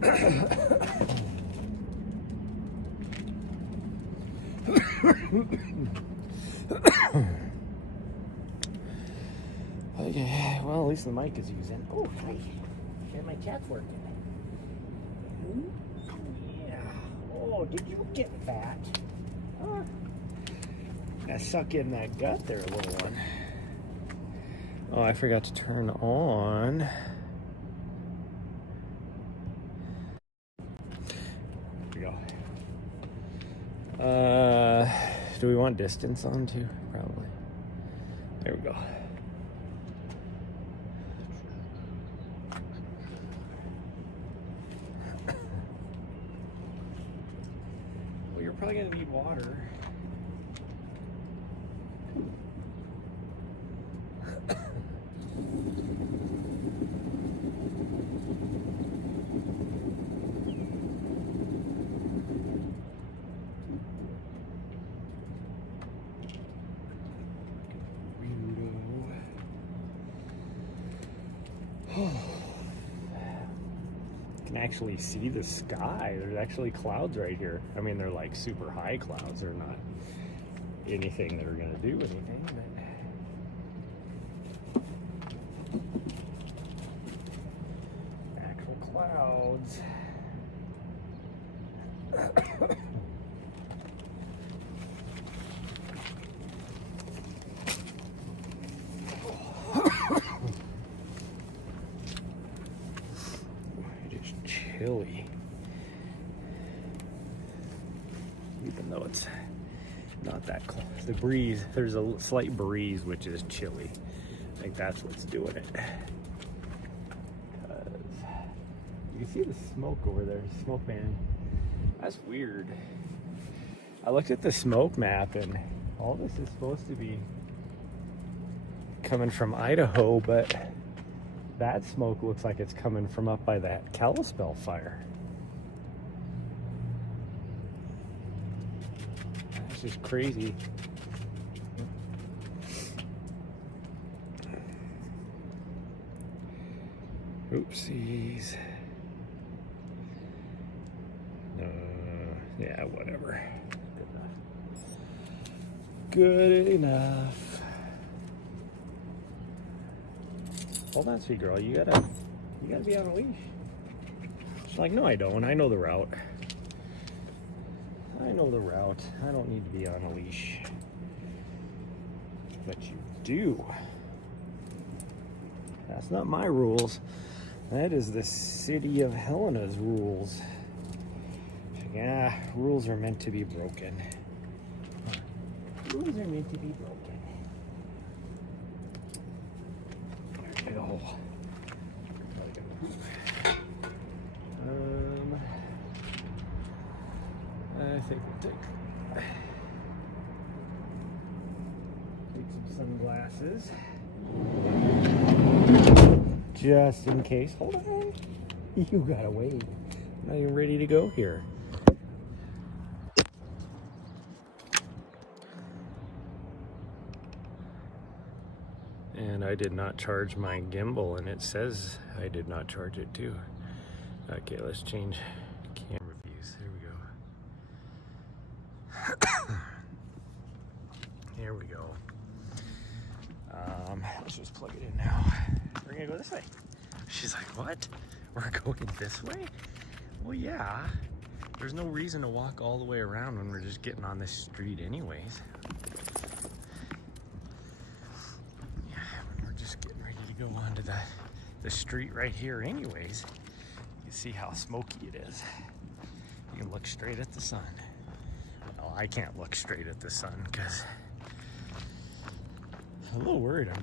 Okay, well, at least the mic is using. Oh, hi. And my cat's working. Yeah. Oh, did you get fat? Huh? Gotta suck in that gut there, little one. Oh, I forgot to turn on. Here we go. Do we want distance on too? Probably. There we go. Well, you're probably gonna need water. Can actually see the sky. There's actually clouds right here. I mean, they're like super high clouds. They're not anything that are going to do anything. But actual clouds. Chilly, even though it's not that close. The breeze, there's a slight breeze, which is chilly. I think that's what's doing it. Because you can see the smoke over there, smoke man. That's weird. I looked at the smoke map and all this is supposed to be coming from Idaho, but that smoke looks like it's coming from up by that Kalispell fire. That's just crazy. Oopsies. Yeah, whatever. Good enough. Hold on, sweet girl. You gotta be on a leash. She's like, no, I don't. I know the route. I know the route. I don't need to be on a leash. But you do. That's not my rules. That is the city of Helena's rules. Yeah, rules are meant to be broken. Rules are meant to be broken. Oh. I think we'll take some sunglasses just in case. Hold on, you gotta wait. I'm not even ready to go here. And I did not charge my gimbal, and it says I did not charge it too. Okay, let's change camera views. Here we go. Here we go. Let's just plug it in now. We're gonna go this way. She's like, what? We're going this way? Well, yeah. There's no reason to walk all the way around when we're just getting on this street anyways. Go onto the street right here anyways. You see how smoky it is. You can look straight at the sun. Well, I can't look straight at the sun because I'm a little worried I'm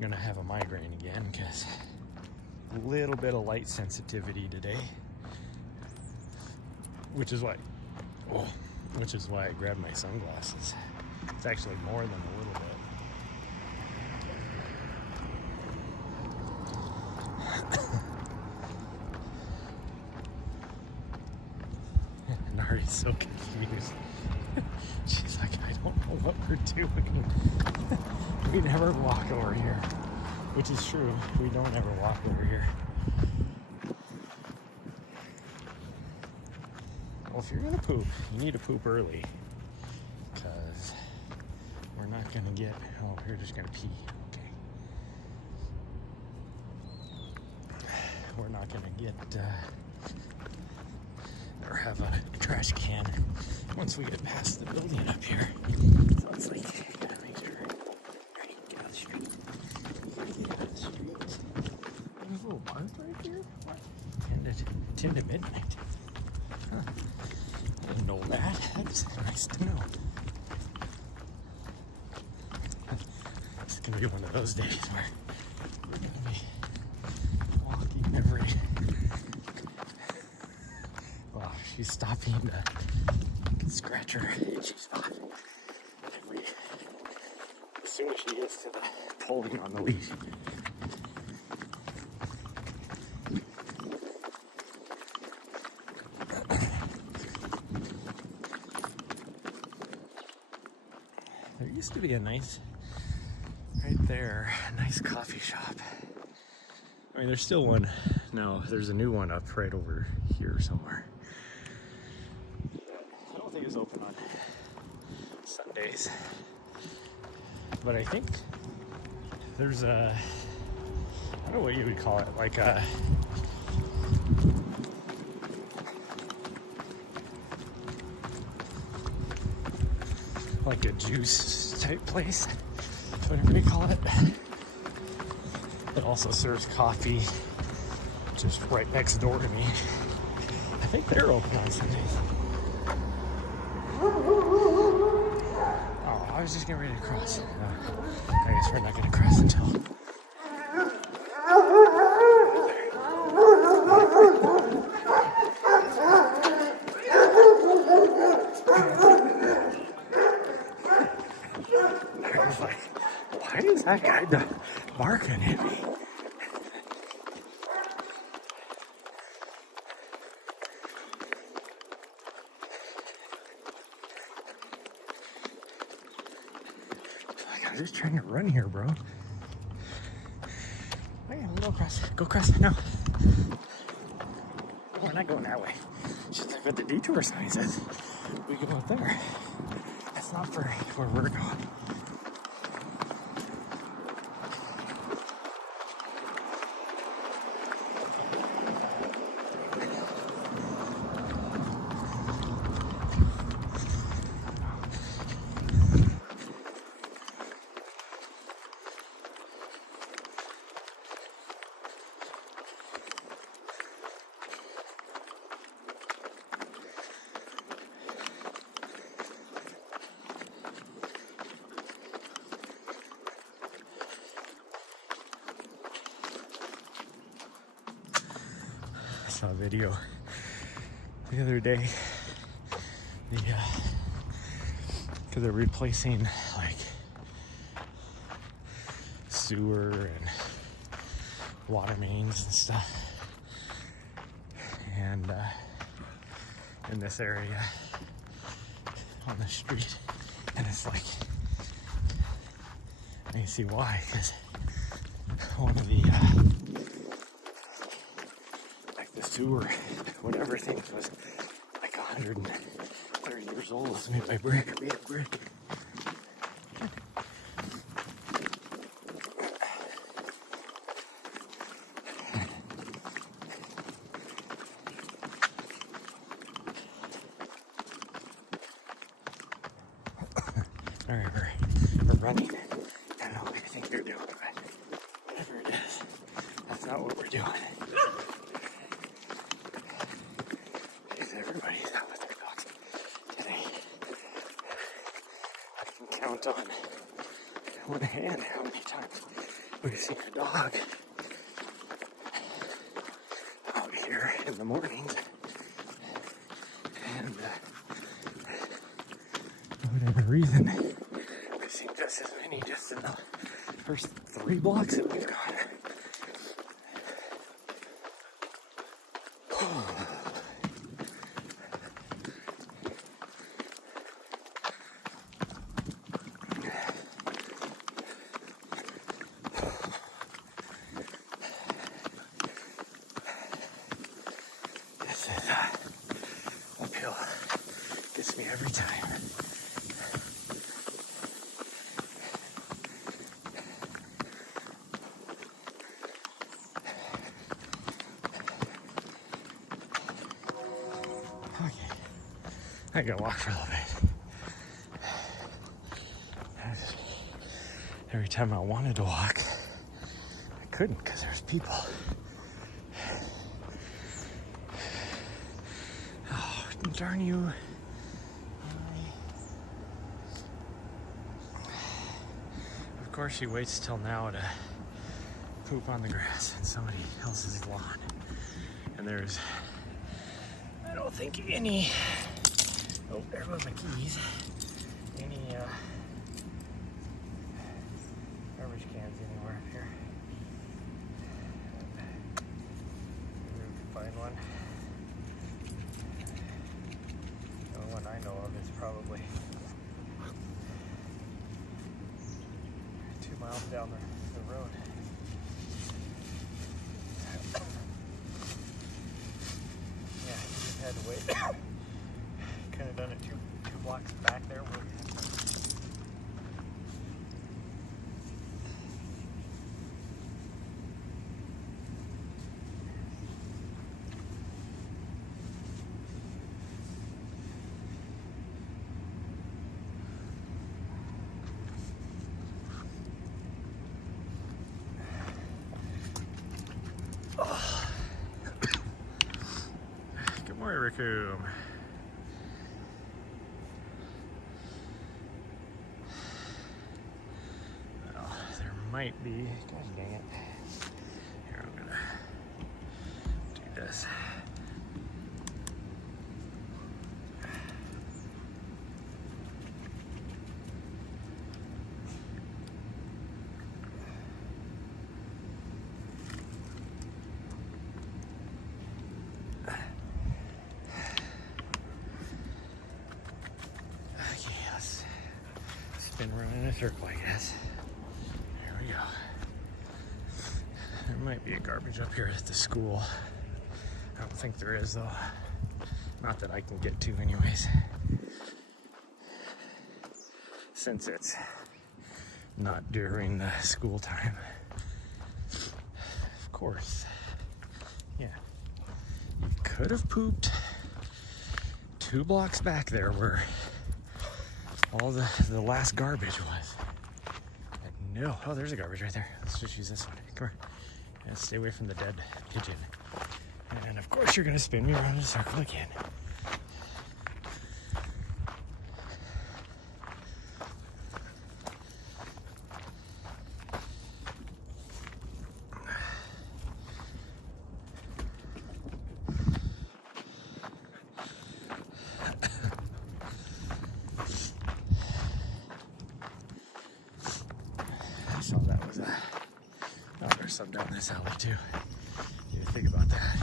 gonna have a migraine again because a little bit of light sensitivity today, which is why I grabbed my sunglasses. It's actually more than a little bit. Nahri's so confused. She's like, I don't know what we're doing. We never walk over here, which is true. We don't ever walk over here. Well, if you're gonna poop, you need to poop early, because we're not gonna get, oh, we're just gonna pee, okay. We're not gonna get, or have a trash can once we get past the building up here. So it's like, gotta make sure, right, get out of the street. Get out of the street. There's a little bars right here. What? 10 to midnight. Huh. I didn't know that. That's nice to know. It's gonna be one of those days where we're gonna be walking every. Well, she's stopping to scratch her itchy spot. As soon as she gets to the pulling on the leash. There used to be a nice, right there, a nice coffee shop. I mean, there's still one. No, there's a new one up right over here somewhere. I don't think it's open on Sundays. But I think there's a, I don't know what you would call it, like a, juice type place, whatever you call it. It also serves coffee just right next door to me. I think they're open on Sundays. Oh, I was just getting ready to cross. I guess we're not going to cross until... I was like, why is that guy barking at me? I'm just trying to run here, bro. Okay, we'll go across. Go across. No. We're not going that way. Just like what the detour sign says. We go up there. That's not for where we're going. I saw a video the other day, because they're replacing like sewer and water mains and stuff, and in this area on the street, and it's like, I can see why, because one of the sewer, whatever things was like 130 years old. It's made by brick, made of brick. Alright, we're running. I don't know what you think you're doing, but whatever it is, that's not what we're doing. Everybody's out with their dogs today. I can count on one hand how many times we've seen a dog out here in the mornings. And for whatever reason, we've seen just as many just in the first 3 blocks that we've gone. This is uphill. I gotta walk for a little bit. Every time I wanted to walk, I couldn't because there's people. Oh, darn you. Of course, she waits till now to poop on the grass in somebody else's lawn. And there's, I don't think any, oh, there goes my keys. Any garbage cans anywhere up here. Maybe we can find one. The only one I know of is probably 2 miles down the road. Yeah, you just had to wait. Could have done it two blocks back there. Good morning, Raccoon. Well, there might be, gosh dang it. Here, I'm gonna do this. Been running in a circle, I guess. There we go. There might be a garbage up here at the school. I don't think there is, though. Not that I can get to anyways. Since it's not during the school time. Of course. Yeah. You could have pooped 2 blocks back there where all the last garbage was. No. Oh, there's a garbage right there. Let's just use this one. Come on. And stay away from the dead pigeon. And of course you're gonna spin me around in a circle again. So that was oh, there's some down this alley too. You think about that.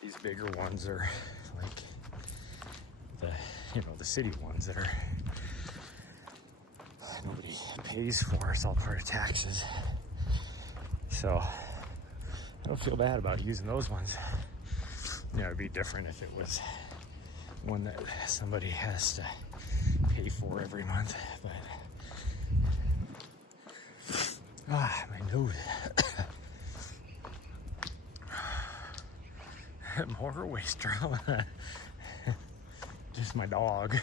These bigger ones are like the city ones that are nobody pays for. It's all part of taxes. So I don't feel bad about using those ones. You know, it'd be different if it was one that somebody has to pay for every month, but my nose. More waste drama. Just my dog.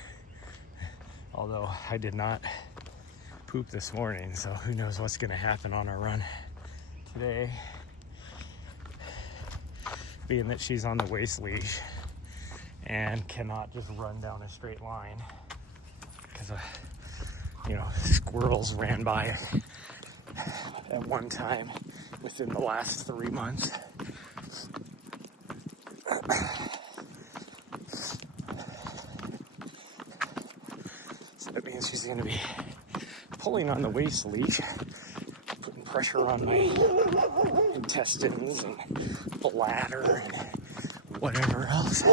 Although I did not poop this morning, so who knows what's gonna happen on our run today. Being that she's on the waist leash and cannot just run down a straight line because squirrels ran by at one time within the last 3 months. So that means she's going to be pulling on the waist leash, putting pressure on my intestines and bladder and whatever else.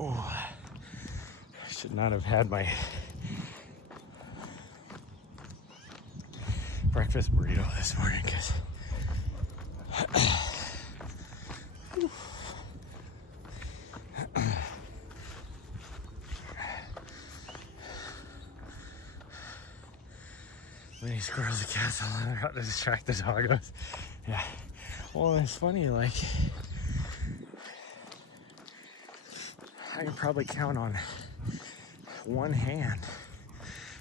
Oh, I should not have had my breakfast burrito this morning because Many squirrels and cats all out to distract the doggos. Yeah. Well, it's funny, like, I can probably count on one hand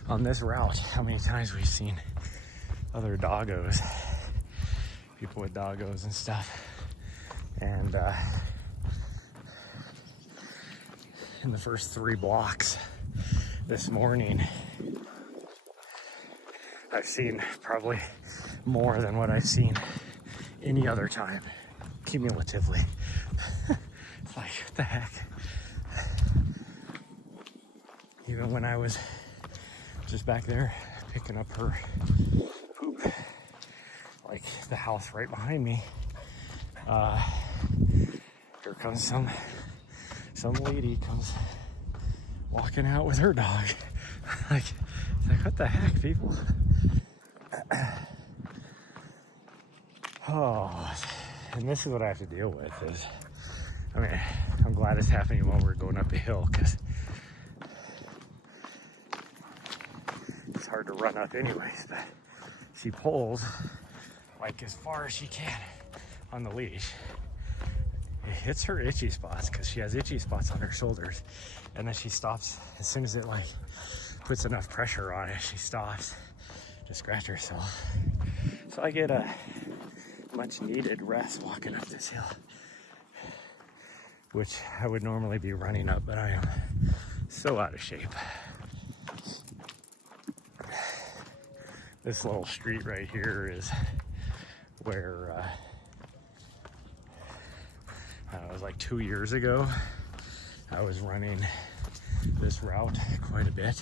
on this route how many times we've seen other doggos, people with doggos and stuff. And in the first 3 blocks this morning, I've seen probably more than what I've seen any other time, cumulatively. It's like, what the heck? Even when I was just back there picking up her poop, like the house right behind me, here comes some lady comes walking out with her dog. like what the heck, people? Oh, and this is what I have to deal with. I mean, I'm glad it's happening while we're going up a hill, because it's hard to run up anyways. But she pulls like as far as she can on the leash. It hits her itchy spots, because she has itchy spots on her shoulders, and then she stops as soon as it like puts enough pressure on it. She stops to scratch herself. So I get a much needed rest walking up this hill, which I would normally be running up, but I am so out of shape. This little street right here is where it was like 2 years ago, I was running this route quite a bit.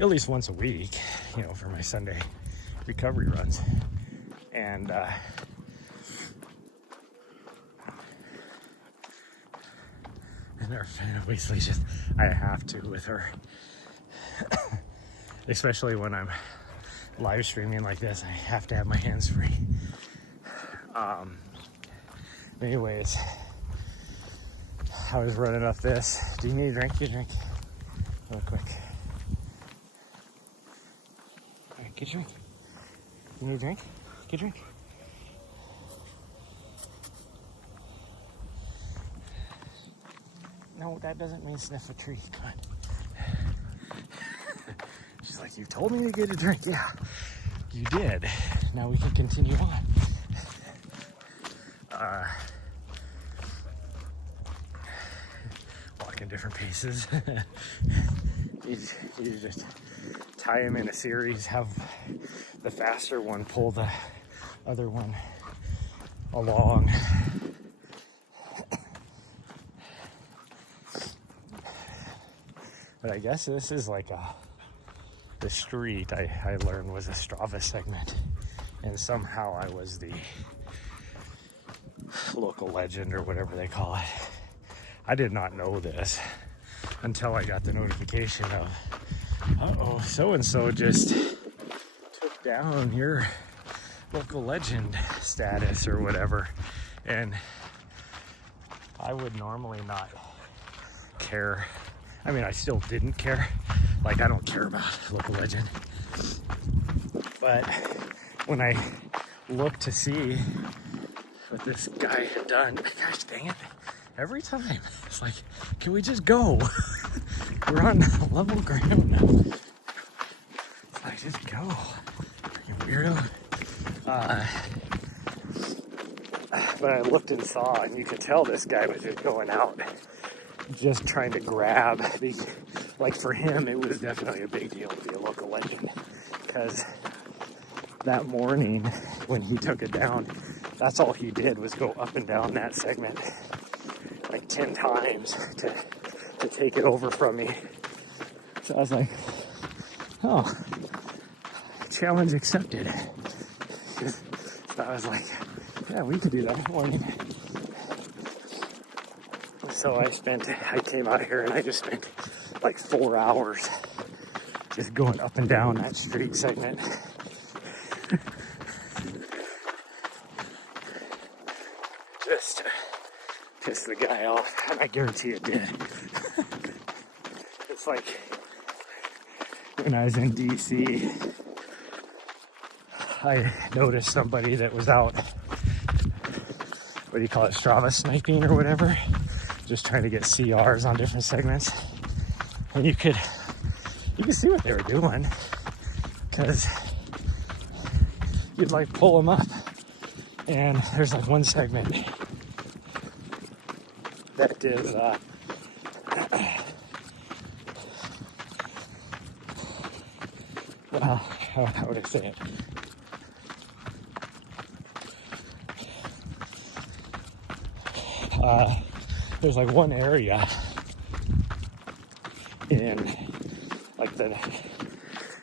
At least once a week, for my Sunday recovery runs. And obviously just, I have to with her. Especially when I'm live streaming like this, I have to have my hands free. Anyways, I was running up this. Do you need a drink? Get a drink. Real quick. All right, get a drink. You need a drink? Get a drink. No, that doesn't mean sniff a tree. Come on. She's like, you told me to get a drink. Yeah, you did. Now we can continue on. Walking different paces. you just tie them in a series, have the faster one pull the other one along. But I guess this is like the street I learned was a Strava segment, and somehow I was the local legend or whatever they call it. I did not know this until I got the notification of, so-and-so just took down your local legend status or whatever. And I would normally not care. I mean, I still didn't care. Like, I don't care about local legend. But when I looked to see what this guy had done, gosh dang it, every time it's like, can we just go? We're on level ground now. It's like, just go. Freaking weirdo. But I looked and saw, and you could tell this guy was just going out, just trying to grab. Like, for him, it was definitely a big deal to be a local legend, because that morning when he took it down, that's all he did was go up and down that segment like 10 times to take it over from me. So I was like, oh, challenge accepted. So I was like, yeah, we could do that morning. So I came out here and I just spent like 4 hours just going up and down that street segment. Just to piss the guy off, and I guarantee it did. It's like, when I was in DC, I noticed somebody that was out, what do you call it, Strava sniping or whatever, just trying to get CRs on different segments. And you could see what they were doing, because you'd like pull them up, and there's like one segment that is how would I say it? There's like one area in like the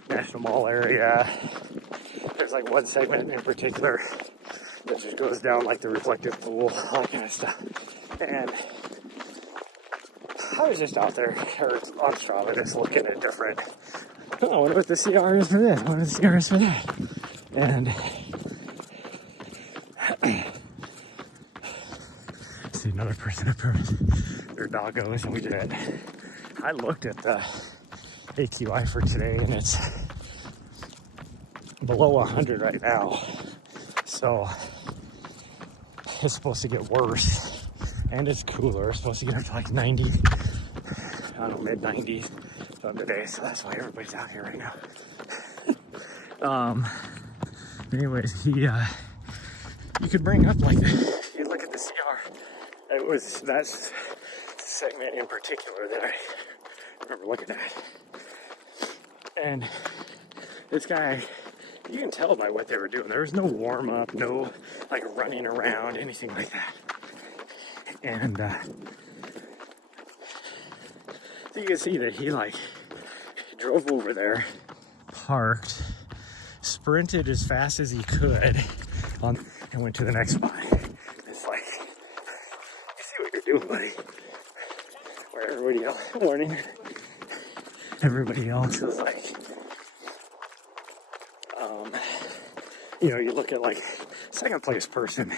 National Mall area. There's like one segment in particular that just goes down like the reflective pool, all that kind of stuff. And I was just out there or on Strava just looking at different, I wonder what the CR is for this, I wonder what the CR is for that. And see another person up here with their doggos, and we did it. I looked at the AQI for today, and it's below 100 right now. So it's supposed to get worse, and it's cooler. It's supposed to get up to like 90, I don't know, mid 90s the other day. So that's why everybody's out here right now. Anyways, you could bring up like you look at the CR. It was that segment in particular that I remember looking at, and this guy, you can tell by what they were doing. There was no warm up, no like running around, anything like that. And so you can see that he like drove over there, parked, sprinted as fast as he could, and went to the next spot. It's like, you see what you're doing, buddy. Where everybody else, warning, everybody else is like, you look at like second place person,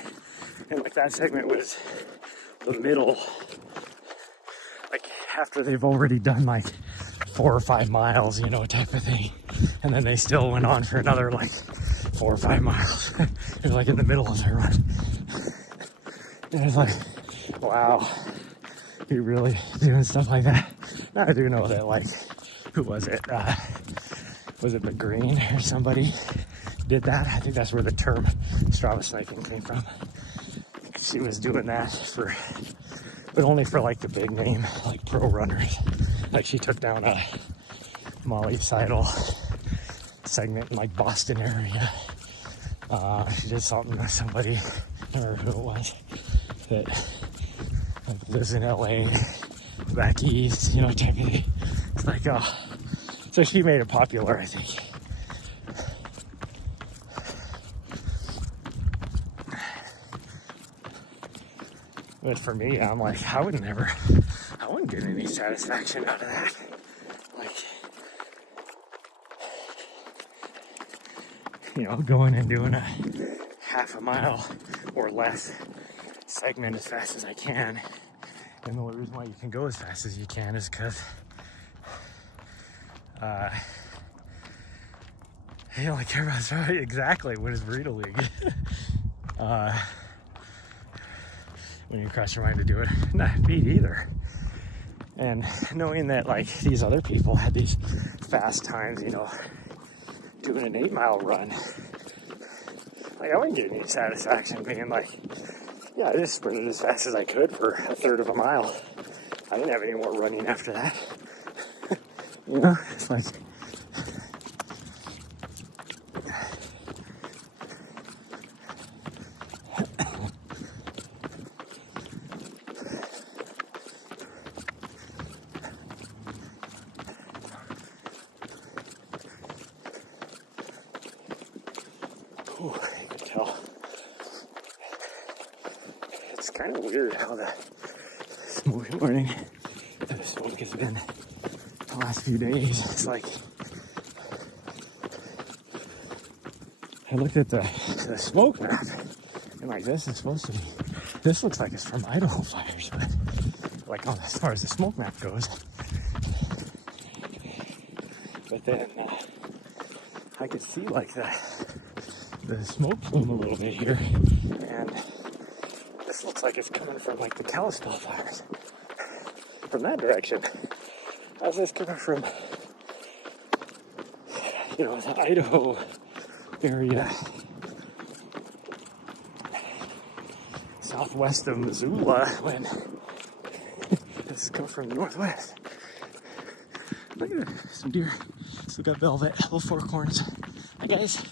and like that segment was the middle, like after they've already done like 4 or 5 miles, type of thing, and then they still went on for another like 4 or 5 miles. It was like in the middle of their run, and it's like, wow, you really doing stuff like that? Now I do know that, like, who was it? Was it McGreen or somebody did that? I think that's where the term Strava sniping came from. She was doing that but only for like the big name, like pro runners. Like she took down a Molly Seidel segment in like Boston area. She did something with somebody, I don't remember who it was, that like lives in LA, back east, type of thing. It's like, so she made it popular, I think. But for me, I'm like, I wouldn't get any satisfaction out of that. Like, going and doing a half a mile or less segment as fast as I can. And the only reason why you can go as fast as you can is because you don't care about exactly what is burrito league. When you cross your mind to do it, not beat either. And knowing that like these other people had these fast times, doing an 8-mile run, like I wouldn't get any satisfaction being like, yeah, I just sprinted as fast as I could for a third of a mile. I didn't have any more running after that. It's like, you could tell. It's kind of weird how the smoke morning, the smoke has been the last few days. It's like, I looked at the smoke map, and like this looks like it's from Idaho fires, but like as far as the smoke map goes, but then I could see like the smoke plume a little bit here, and this looks like it's coming from like the Kalispell fires from that direction. How's this coming from, you know, the Idaho area, southwest of Missoula, when this is coming from the northwest? Look at it, some deer. Still got velvet, little fork horns. Hi guys.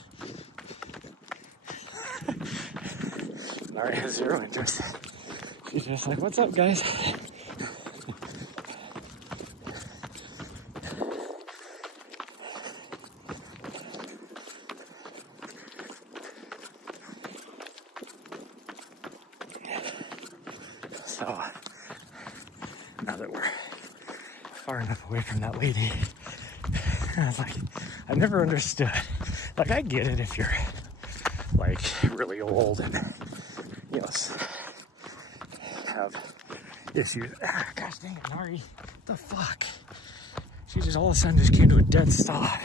Nahri has zero interest. She's just like, what's up guys? So, now that we're far enough away from that lady, I was like, I've never understood. Like, I get it if you're like really old and, you know, have issues. Gosh dang it, Nahri. What the fuck? She just all of a sudden just came to a dead stop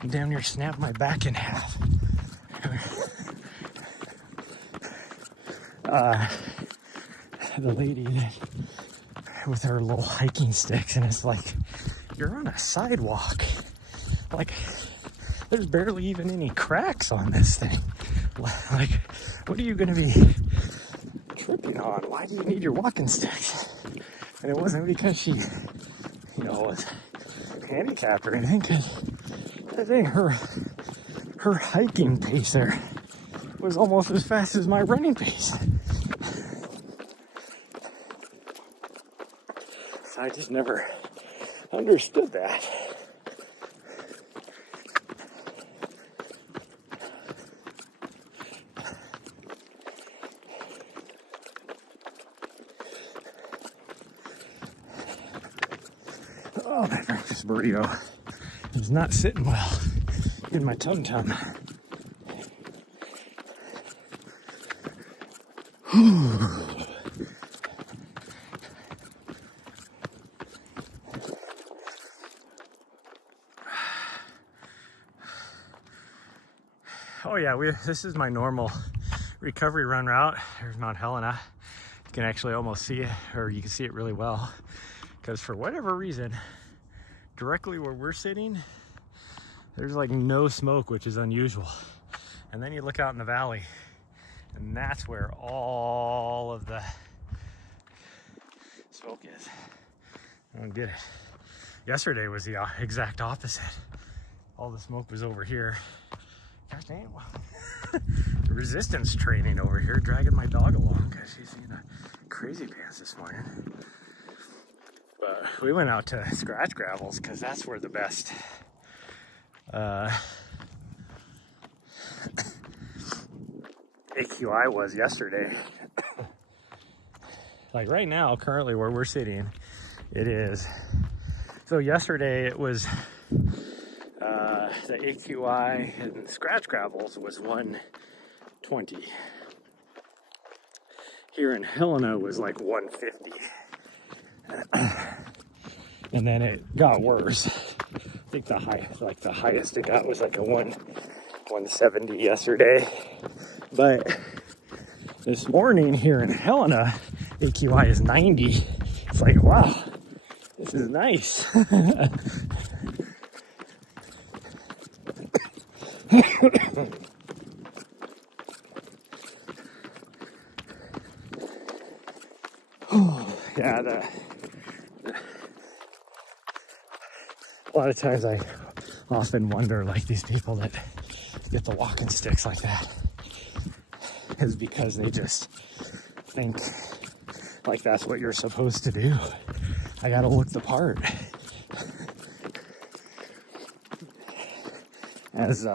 and damn near snapped my back in half. The lady with her little hiking sticks, and it's like, you're on a sidewalk. Like, there's barely even any cracks on this thing. Like, what are you gonna be tripping on? Why do you need your walking sticks? And it wasn't because she, you know, was handicapped or anything, because I think her hiking pace there was almost as fast as my running pace. So I just never understood that. Oh, my breakfast burrito is not sitting well in my tum-tum. Oh yeah, this is my normal recovery run route. There's Mount Helena. You can actually almost see it, or you can see it really well, because for whatever reason, directly where we're sitting, there's like no smoke, which is unusual. And then you look out in the valley, and that's where all of the smoke is. I don't get it. Yesterday was the exact opposite. All the smoke was over here. Gosh dang it. Resistance training over here, dragging my dog along because she's in a crazy pants this morning. But we went out to Scratch Gravels because that's where the best AQI was yesterday. Like right now, currently where we're sitting, it is. So yesterday it was the AQI in Scratch Gravels was 120. Here in Helena was like 150. And then it got worse. I think the highest it got was like a 170 yesterday. But this morning here in Helena, AQI is 90. It's like, wow, this is nice. Yeah, a lot of times I often wonder, like, these people that get the walking sticks like that is because they just think like that's what you're supposed to do. I gotta look the part. As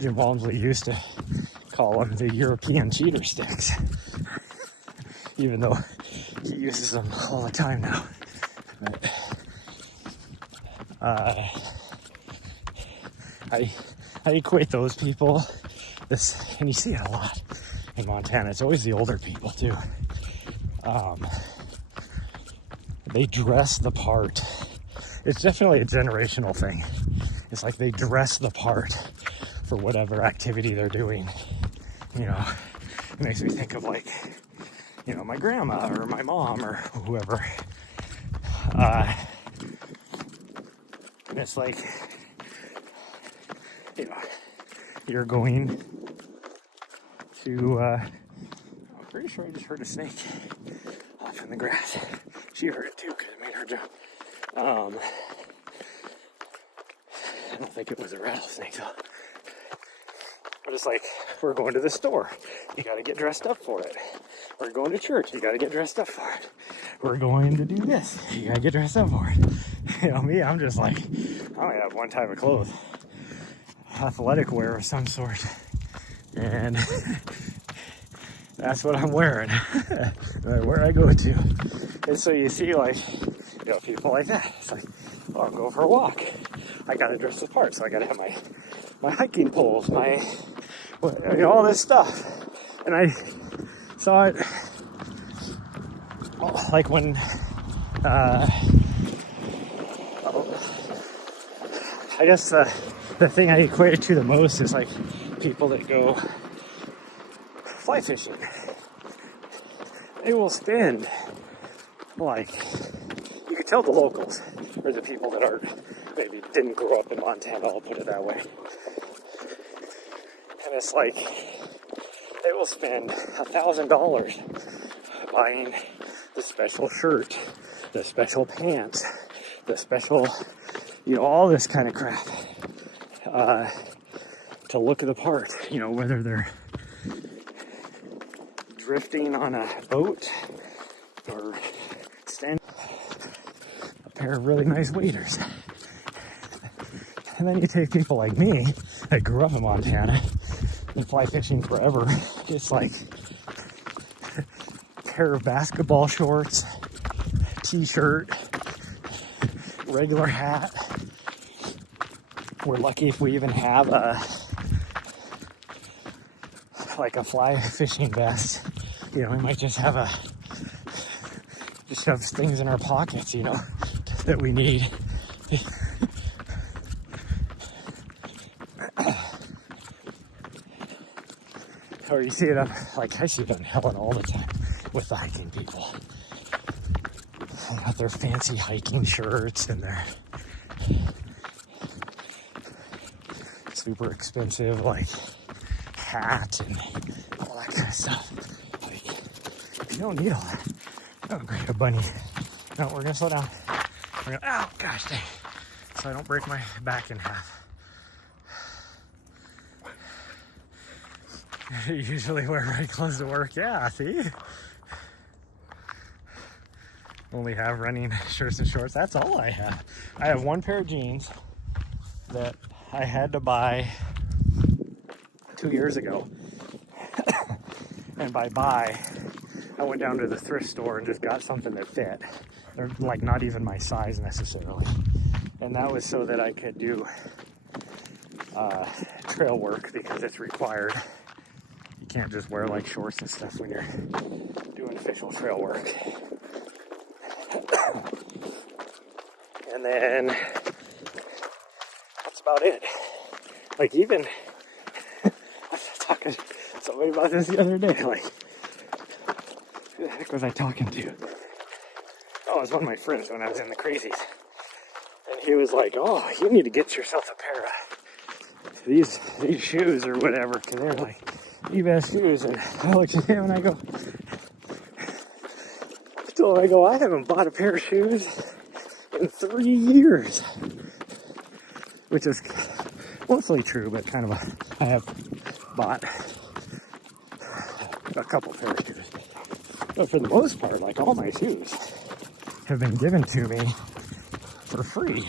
Jim Walmsley used to call them, the European cheater sticks. Even though he uses them all the time now. But, I equate those people, and you see it a lot in Montana. It's always the older people too. they dress the part. It's definitely a generational thing. It's like they dress the part for whatever activity they're doing. You know, it makes me think of like, you know, my grandma or my mom or whoever. And it's like, you know, you're going to, I'm pretty sure I just heard a snake off in the grass. She heard it too because it made her jump. I don't think it was a rattlesnake though. But it's like, we're going to the store. You got to get dressed up for it. We're going to church. You got to get dressed up for it. We're going to do this. You got to get dressed up for it. You know, me, I'm just like, I only have one type of clothes. Athletic wear of some sort. And that's what I'm wearing. Where I go to. And so you see, like, you know, people like that. It's like, oh, I'll go for a walk. I got to dress the part. So I got to have my hiking poles, you know, all this stuff. And I saw it like when I guess the thing I equate it to the most is like people that go fly fishing. They will spend, like, you could tell the locals or the people that maybe didn't grow up in Montana, I'll put it that way. And it's like, they will spend $1,000 buying the special shirt, the special pants, the special, you know, all this kind of crap, to look at the part, you know, whether they're drifting on a boat or standing a pair of really nice waders. And then you take people like me that grew up in Montana and fly fishing forever. It's like a pair of basketball shorts, t-shirt, regular hat. We're lucky if we even have a fly fishing vest. You know, we might just have just shove things in our pockets, you know, that we need. Or you see it up, like I see it on Helen all the time with the hiking people. They got their fancy hiking shirts and their super expensive, like, hat and all that kind of stuff. Like, you don't need all that. Oh, great, a bunny. No, we're gonna slow down. We're gonna, oh, gosh dang. So I don't break my back in half. Usually wear right clothes to work. Yeah, see? Only have running shirts and shorts. That's all I have. I have one pair of jeans that I had to buy 2 years ago. And by I went down to the thrift store and just got something that fit. They're like not even my size necessarily. And that was so that I could do trail work because it's required. You can't just wear like shorts and stuff when you're doing official trail work. And then that's about it. Like, even I was talking to somebody about this the other day, like, who the heck was I talking to? Oh, it was one of my friends when I was in the crazies. And he was like, oh, you need to get yourself a pair of these shoes or whatever, because they're like the best shoes. And I looked at him and I go, I haven't bought a pair of shoes in 3 years. Which is mostly true, but kind of I have bought a couple pair of shoes. But for the most part, like, all my shoes have been given to me for free.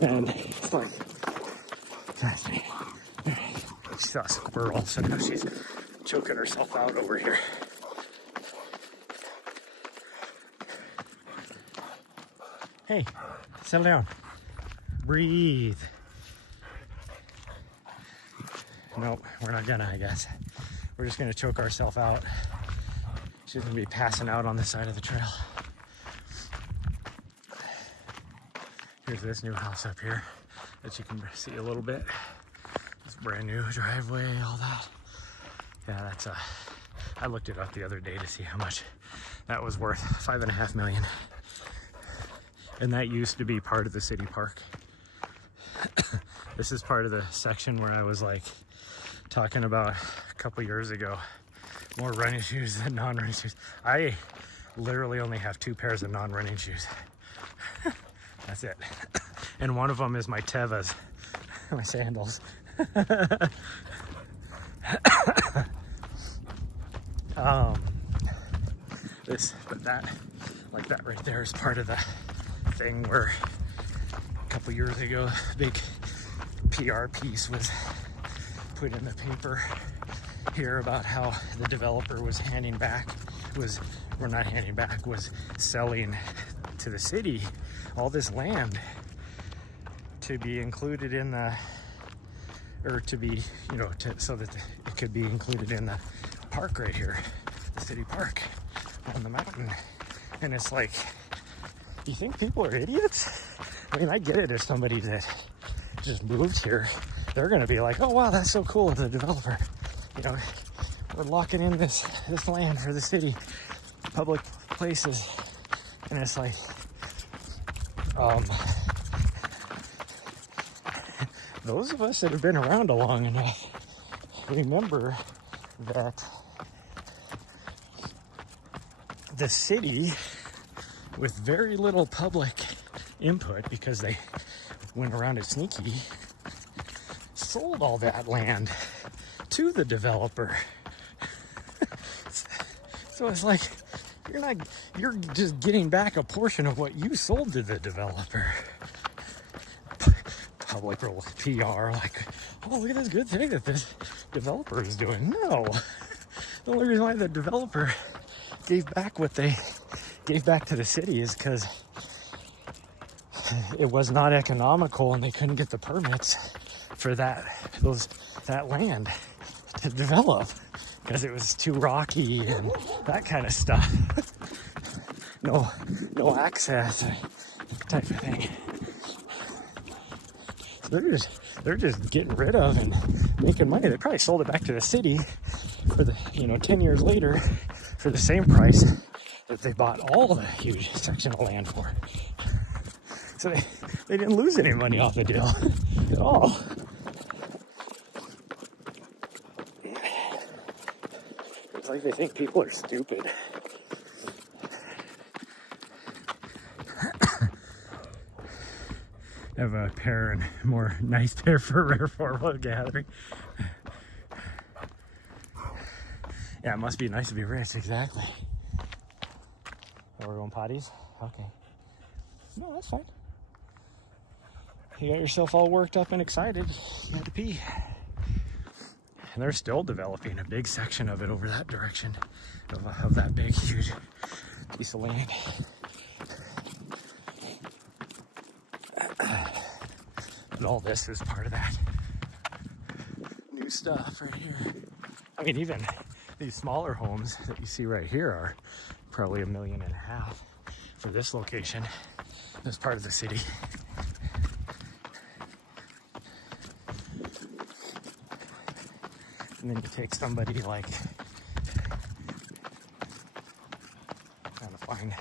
And it's like, gosh, she saw a squirrel, so now she's choking herself out over here. Hey, settle down. Breathe. Nope, we're not gonna, I guess. We're just gonna choke ourselves out. She's gonna be passing out on the side of the trail. Here's this new house up here that you can see a little bit. This brand new driveway, all that. Yeah, that's I looked it up the other day to see how much that was worth. 5.5 million. And that used to be part of the city park. This is part of the section where I was like talking about a couple years ago. More running shoes than non-running shoes. I literally only have 2 pairs of non-running shoes. That's it. And one of them is my Tevas, my sandals. But that right there is part of the thing where a couple years ago, a big PR piece was put in the paper here about how the developer was was selling to the city all this land to be included in the, or to be, you know, so that it could be included in the park right here, the city park on the mountain. And it's like, do you think people are idiots? I mean, I get it. If somebody that just moved here, they're gonna be like, oh wow, that's so cool of the developer. You know, we're locking in this land for the city, public places. And it's like, those of us that have been around long enough remember that the city, with very little public input, because they went around it sneaky, sold all that land to the developer. So it's like, you're just getting back a portion of what you sold to the developer. Public PR, like, oh, look at this good thing that this developer is doing. No, the only reason why the developer gave back what they gave back to the city is because it was not economical and they couldn't get the permits for that land to develop because it was too rocky and that kind of stuff. No access type of thing. They're just getting rid of and making money. They probably sold it back to the city for 10 years later for the same price that they bought all the huge section of land for. So they didn't lose any money off the deal at all. It's like they think people are stupid. I have a pair and more nice pair for rare four-wheel gathering. Yeah, it must be nice to be rich, exactly. Oh, we're going potties? Okay. No, that's fine. You got yourself all worked up and excited. You had to pee. And they're still developing a big section of it over that direction, of that big, huge piece of land. But all this is part of that new stuff right here. I mean, even these smaller homes that you see right here are probably $1.5 million for this location, this part of the city. And then you take somebody like, trying to find,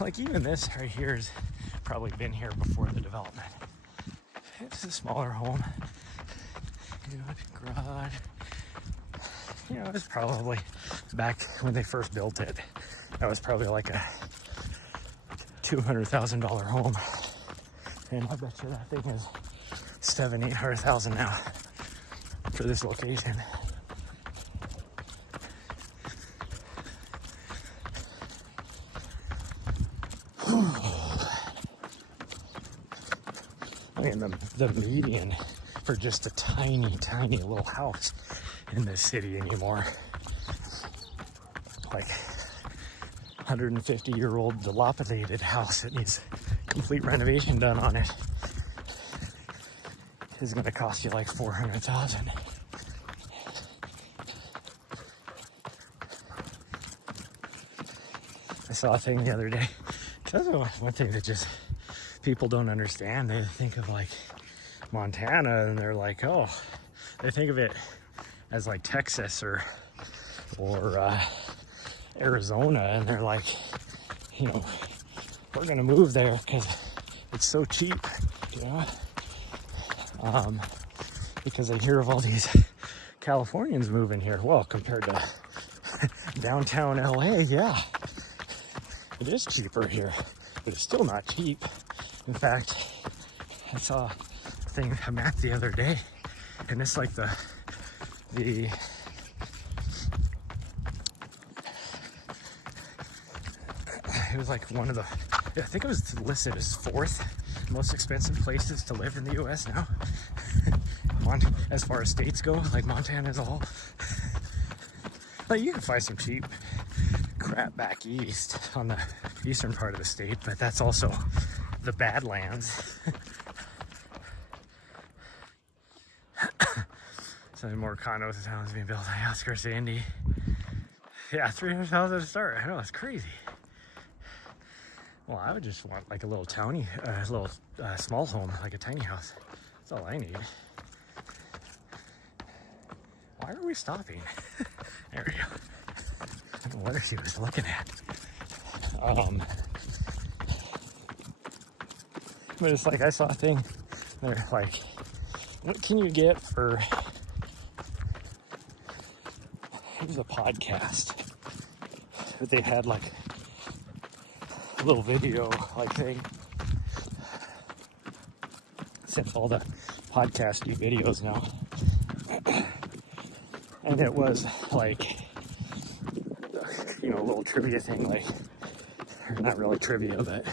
like even this right here has probably been here before the development. It's a smaller home, garage. It's probably back when they first built it. That was probably like a $200,000 home, and I bet you that thing is $700,000-800,000 now for this location. I mean, the median for just a tiny little house in this city anymore, like 150-year-old dilapidated house that needs complete renovation done on it, is going to cost you like $400,000. I saw a thing the other day. That's one thing that just people don't understand. They think of like Montana and they're like, oh, they think of it as like Texas or Arizona, and they're like, you know, we're gonna move there because it's so cheap, you know. Because I hear of all these Californians moving here. Well, compared to downtown LA, yeah, it is cheaper here, but it's still not cheap. In fact, I saw a thing, a map the other day, and it's like the it was like one of the, I think it was listed as 4th most expensive places to live in the US now. As far as states go, like Montana as a whole. Like, you can find some cheap crap back east on the eastern part of the state, but that's also the Badlands. So more condos and towns being built on the outskirts of Indy. Yeah, 300,000 to start. I know, it's crazy. Well, I would just want like a little towny, small home, like a tiny house. That's all I need. Why are we stopping? There we go. I don't know what she was looking at. But it's like, I saw a thing. They're like, what can you get for? It was a podcast, but they had like a little video like thing. Since all the podcasty videos now. And it was like, you know, a little trivia thing, like, or not really trivia, but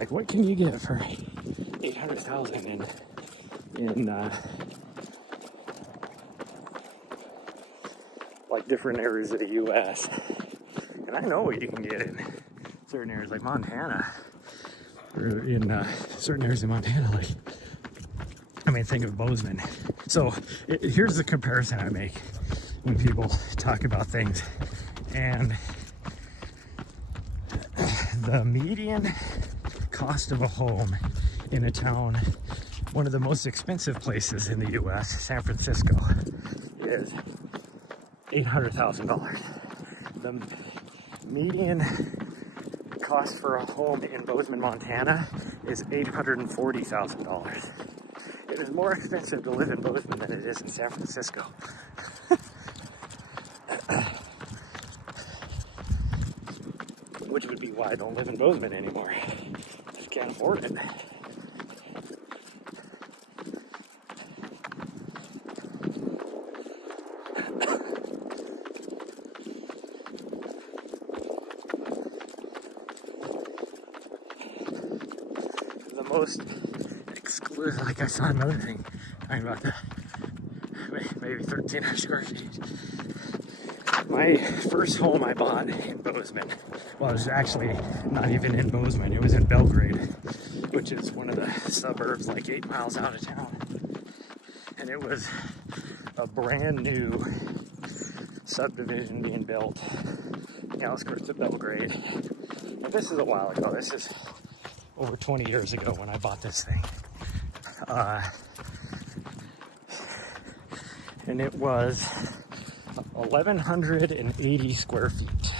like, what can you get for 800,000 in like different areas of the U.S. And I know what you can get in certain areas like Montana, or in certain areas of Montana, like, I mean, think of Bozeman. So here's the comparison I make when people talk about things. And the median cost of a home in a town, one of the most expensive places in the U.S., San Francisco, is $800,000. The median cost for a home in Bozeman, Montana is $840,000. It is more expensive to live in Bozeman than it is in San Francisco. Which would be why I don't live in Bozeman anymore. I just can't afford it. The most exclusive, like I saw another thing talking about the maybe 1,300 square feet. My first home I bought in Bozeman, well, it was actually not even in Bozeman, it was in Belgrade, which is one of the suburbs like 8 miles out of town. And it was a brand new subdivision being built in the outskirts of Belgrade. And this is a while ago, this is over 20 years ago when I bought this thing. And it was 1,180 square feet.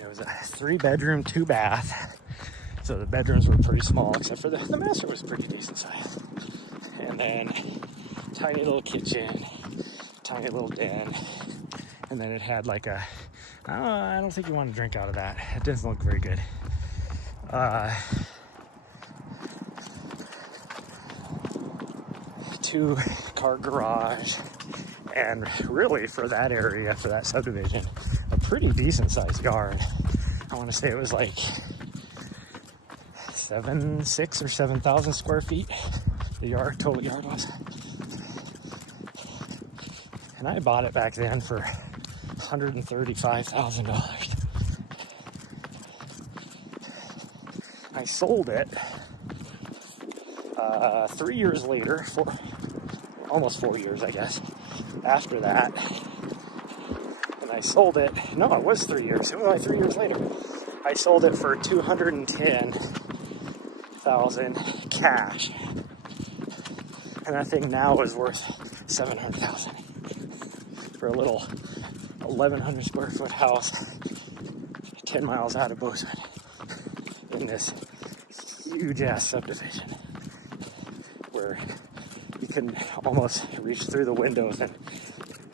It was a 3-bedroom, 2-bath. So the bedrooms were pretty small, except for the master was pretty decent size. And then tiny little kitchen, tiny little den. And then it had like a, I don't think you want to drink out of that. It doesn't look very good. 2-car garage, and really for that area, for that subdivision, a pretty decent sized yard. I want to say it was like 6,000 or 7,000 square feet. The total yard was. And I bought it back then for $135,000. I sold it 3 years later, almost 4 years, I guess, after that. And I sold it, no, it was 3 years. It was only 3 years later. I sold it for $210,000 $500,000 cash. And that thing now is worth $700,000 for a little 1,100 square foot house 10 miles out of Bozeman in this huge ass subdivision where you can almost reach through the windows and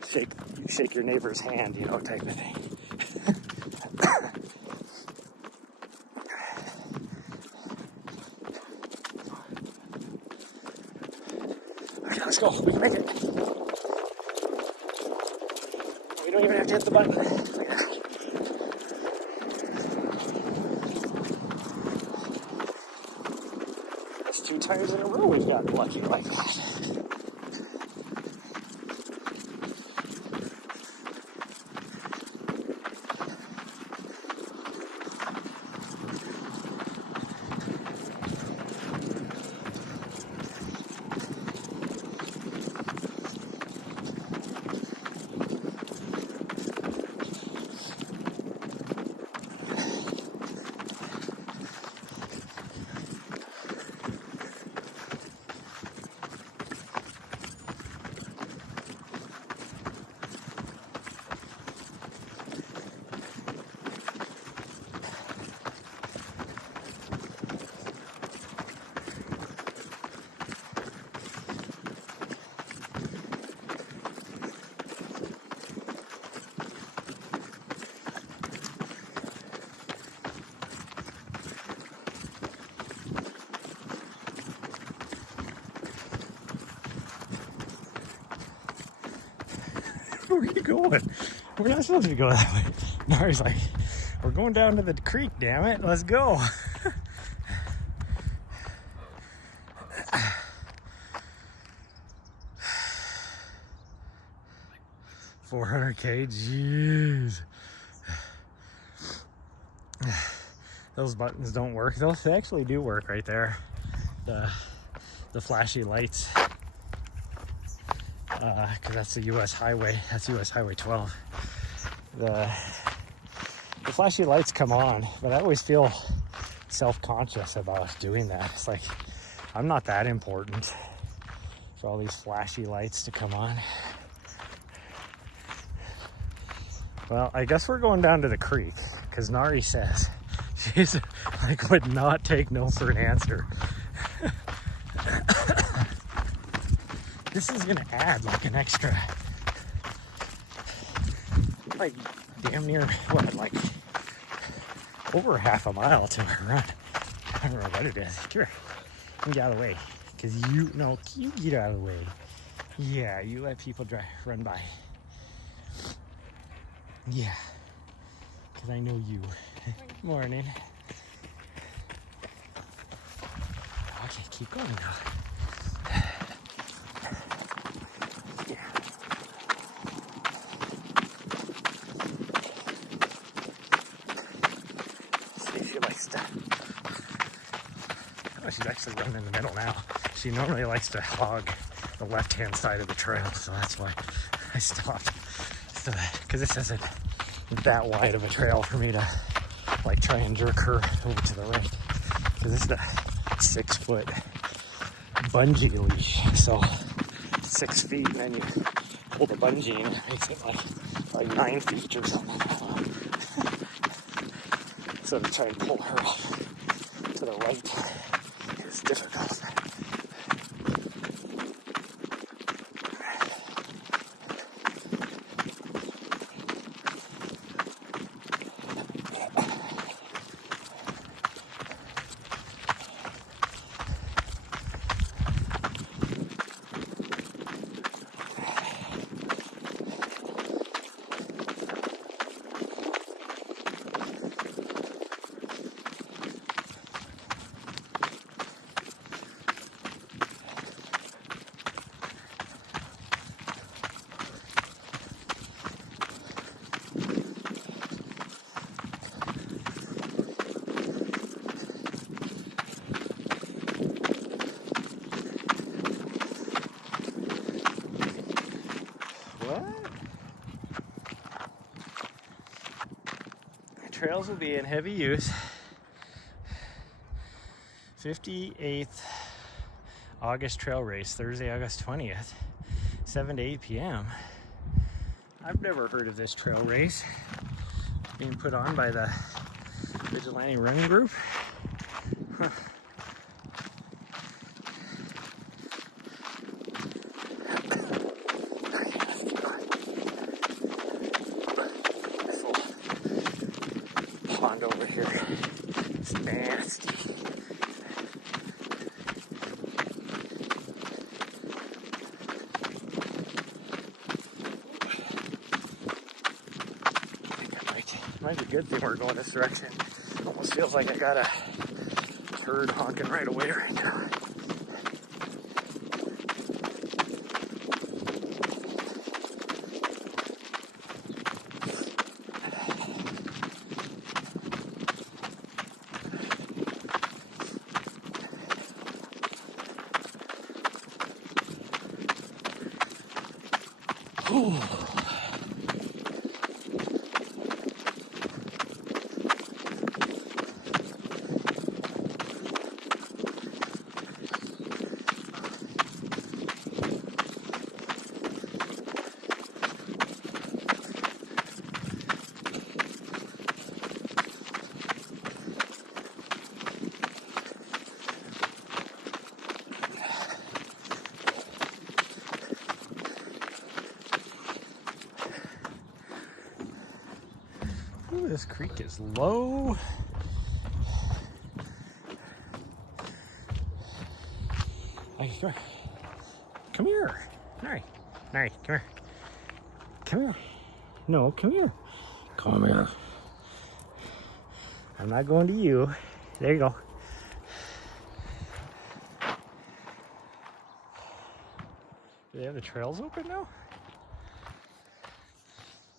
shake your neighbor's hand, you know, type of thing. Okay, let's go. We can make it. We don't even have to hit the button. Look at that. That's 2 tires in a row we've gotten lucky like that. Where are you going? We're not supposed to go that way. Nahri's like, we're going down to the creek, damn it. Let's go. $400K, jeez. Those buttons don't work. They actually do work right there. The flashy lights. Because that's the U.S. highway. That's U.S. Highway 12. The flashy lights come on, but I always feel self-conscious about doing that. It's like, I'm not that important for all these flashy lights to come on. Well, I guess we're going down to the creek, because Nahri says she's like, would not take no for an answer. This is gonna add like an extra, like damn near, what, like over half a mile to our run. I don't know what it is. Sure, you can get out of the way, because you get out of the way. Yeah, you let people run by. Yeah, because I know you. Morning. Okay, keep going now. She's actually running in the middle now. She normally likes to hog the left-hand side of the trail, so that's why I stopped. So because this isn't that wide of a trail for me to like try and jerk her over to the right. Because this is a 6-foot bungee leash, so 6 feet, and then you pull the bungee and it makes it like 9 feet or something. So to try and pull her off to the right is difficult. Trails will be in heavy use 58th August trail race, Thursday, August 20th, 7 to 8 p.m. I've never heard of this trail race being put on by the Vigilante Running Group. Huh. This pond over here is nasty. Might be a good thing we're going this direction. Almost feels like I got a turd honking right away right now. Ooh. Ooh, this creek is low. Hey, come here. Nahri, Nahri, come here. Come here. No, come here. Come here. I'm not going to you. There you go. Do they have the trails open now?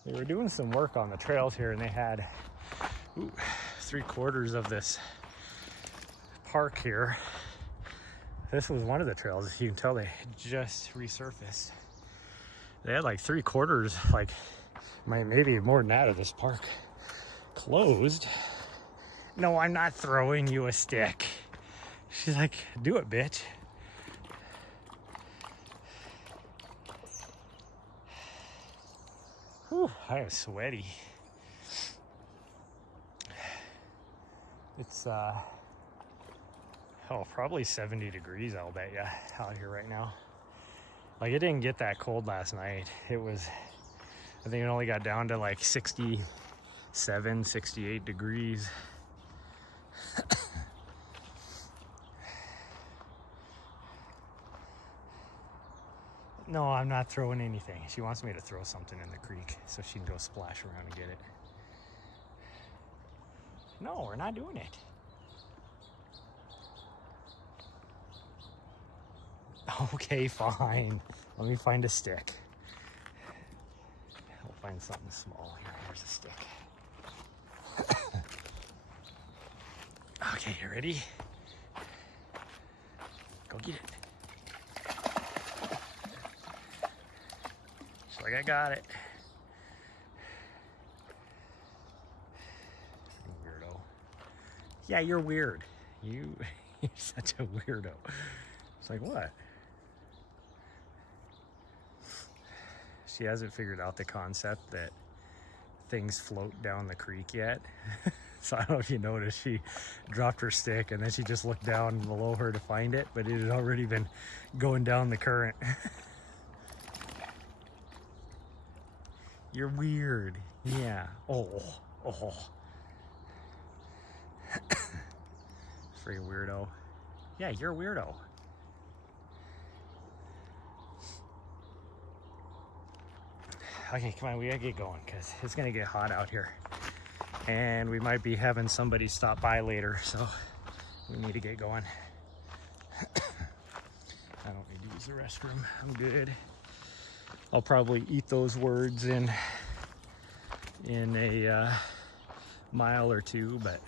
They were doing some work on the trails here, and they had 3/4 of this park here. This was one of the trails. You can tell they just resurfaced. They had like 3/4, like maybe more than that, of this park closed. No, I'm not throwing you a stick. She's like, do it, bitch. Whew, I am sweaty. It's probably 70 degrees, I'll bet ya, out here right now. Like, it didn't get that cold last night. It was, I think it only got down to like 67, 68 degrees. No, I'm not throwing anything. She wants me to throw something in the creek so she can go splash around and get it. No, we're not doing it. Okay, fine. Let me find a stick. I'll find something small here. Here's a stick. Okay, you ready? Go get it. She's like, I got it. Weirdo. Yeah, you're weird. You're such a weirdo. It's like, what? She hasn't figured out the concept that things float down the creek yet. So I don't know if you noticed, she dropped her stick and then she just looked down below her to find it, but it had already been going down the current. You're weird. Yeah. Oh. Freaking weirdo. Yeah, you're a weirdo. Okay, come on, we gotta get going because it's gonna get hot out here. And we might be having somebody stop by later, so we need to get going. I don't need to use the restroom. I'm good. I'll probably eat those words in a mile or two, but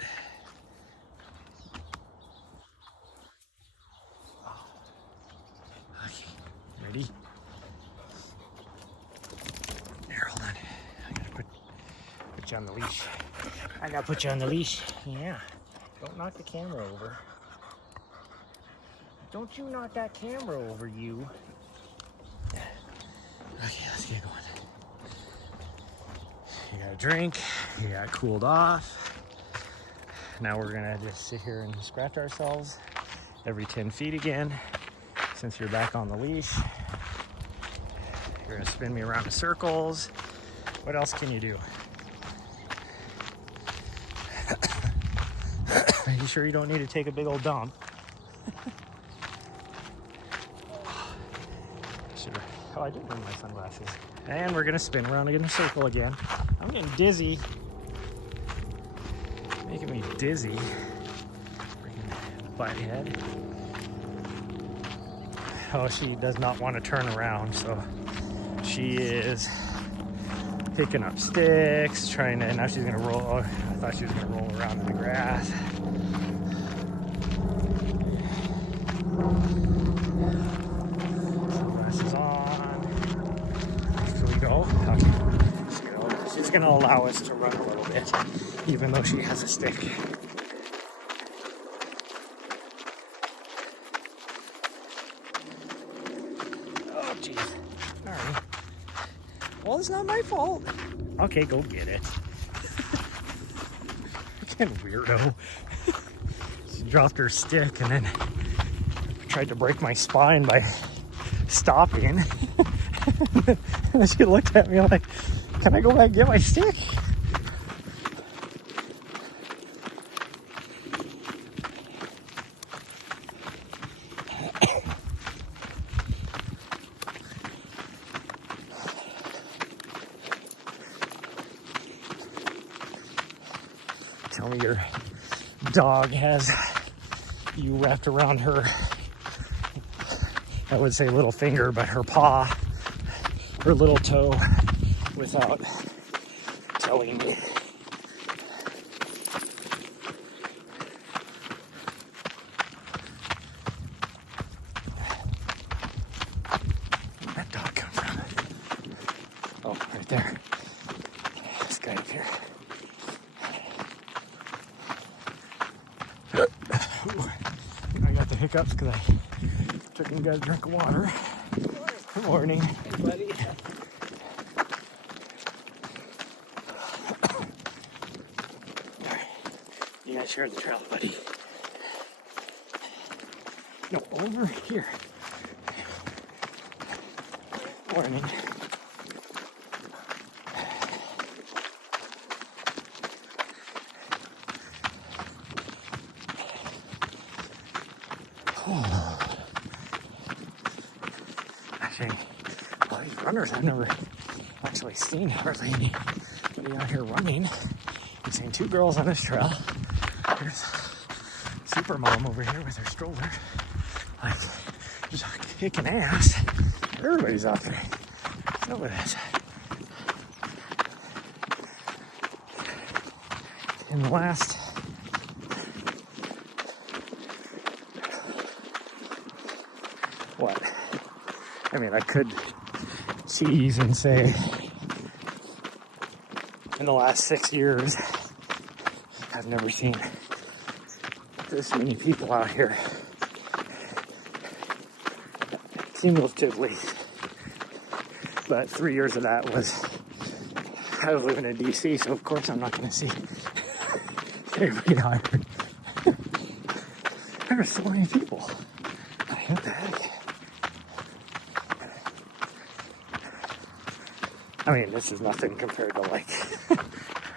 okay, ready? There, hold on. I gotta put you on the leash. I gotta put you on the leash. Yeah. Don't knock the camera over. Don't you knock that camera over, you. Okay, let's get going. You got a drink, you got cooled off. Now we're gonna just sit here and scratch ourselves every 10 feet again. Since you're back on the leash, you're gonna spin me around in circles. What else can you do? Are you sure you don't need to take a big old dump? Oh, I did bring my sunglasses. And we're gonna spin around in a circle again. I'm getting dizzy. Making me dizzy. Freaking butt head. Oh, she does not want to turn around, so she is picking up sticks, trying to, now she's gonna roll. Oh, I thought she was gonna roll around in the grass. Sunglasses on. Here we go. Okay. She's gonna allow us to run a little bit, even though she has a stick. Oh, jeez. All right. Well, it's not my fault. Okay, go get it. Fucking weirdo. She dropped her stick and then tried to break my spine by stopping. And she looked at me like, can I go back and get my stick? Tell me your dog has you wrapped around her, I would say little finger, but her paw, her little toe, without telling me. Where'd that dog come from? Oh, right there. This guy up here. Ooh, I got the hiccups because I took and got a drink of water. Good morning. Hey, buddy. You guys share the trail, buddy. No, over here. Morning. I think all these runners, I've never actually seen hardly anybody out here running. I'm seeing two girls on this trail. There's Super Mom over here with her stroller, like just kicking ass. Everybody's out there. Look at this. In the last what? I mean, I could tease and say in the last 6 years, I've never seen this many people out here cumulatively. But 3 years of that was, I was living in DC, so of course I'm not going to see everybody out here. There are so many people. What the heck? I mean, this is nothing compared to like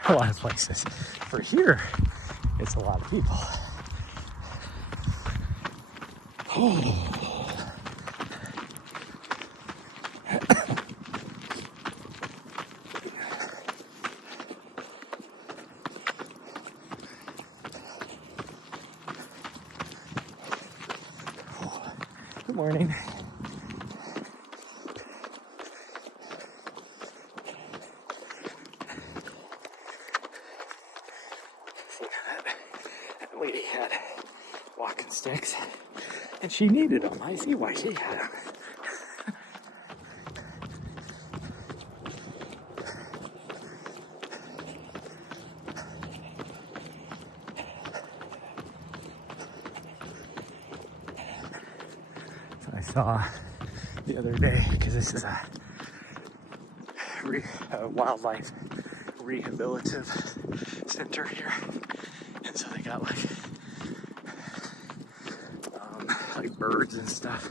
a lot of places. For here, it's a lot of people. Oh. Good morning. That lady had walking sticks, and she needed them. I see why she had them. saw the other day, because this is a wildlife rehabilitative center here, and so they got like birds and stuff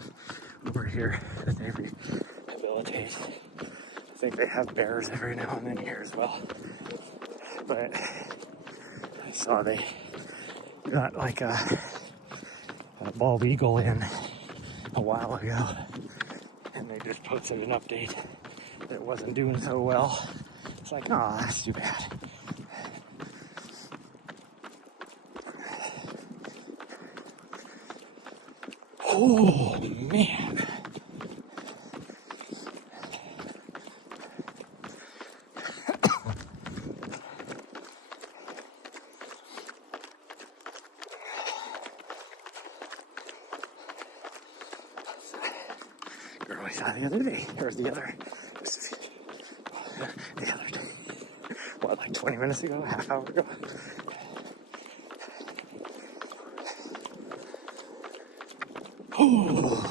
over here that they rehabilitate. I think they have bears every now and then here as well, but I saw they got like a bald eagle in a while ago, and they just posted an update that it wasn't doing so well. It's like, oh, that's too bad. Oh man. Girl I saw the other day, or the other day. What, like 20 minutes ago, a half hour ago? Oh.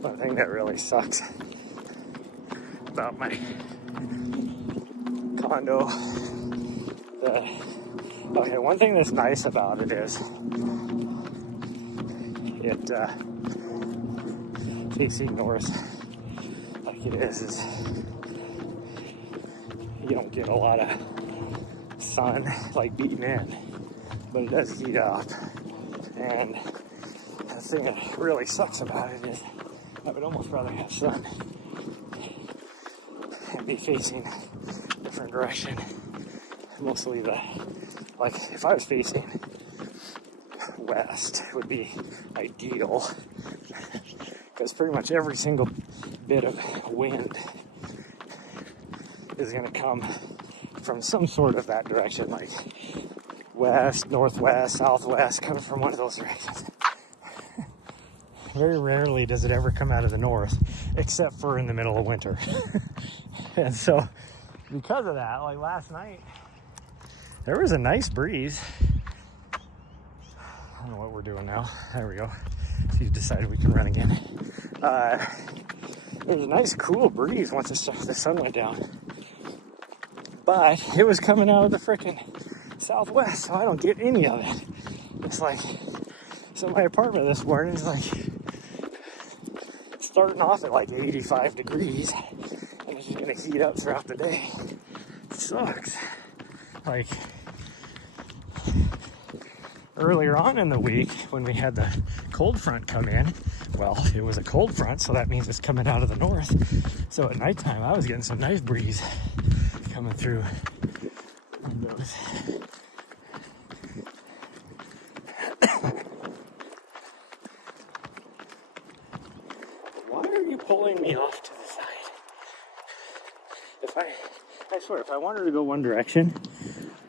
One thing that really sucks about my condo, one thing that's nice about it is it facing north like it is you don't get a lot of sun like beating in, but it does heat up. And the thing that really sucks about it is I would almost rather have sun and be facing a different direction. Mostly like if I was facing west, it would be ideal, because pretty much every single bit of wind is going to come from some sort of that direction, like west, northwest, southwest, coming from one of those directions. Very rarely does it ever come out of the north, except for in the middle of winter. And so because of that, like last night, there was a nice breeze. I don't know what we're doing now. There we go. She's decided we can run again. There was a nice cool breeze once the sun went down. But it was coming out of the frickin' southwest, so I don't get any of it. It's like, so my apartment this morning is like starting off at like 85 degrees, and it's just gonna heat up throughout the day. It sucks. Like, earlier on in the week when we had the cold front come in, well, it was a cold front, so that means it's coming out of the north. So at nighttime, I was getting some nice breeze coming through windows. Why are you pulling me off to the side? I swear, if I want her to go one direction,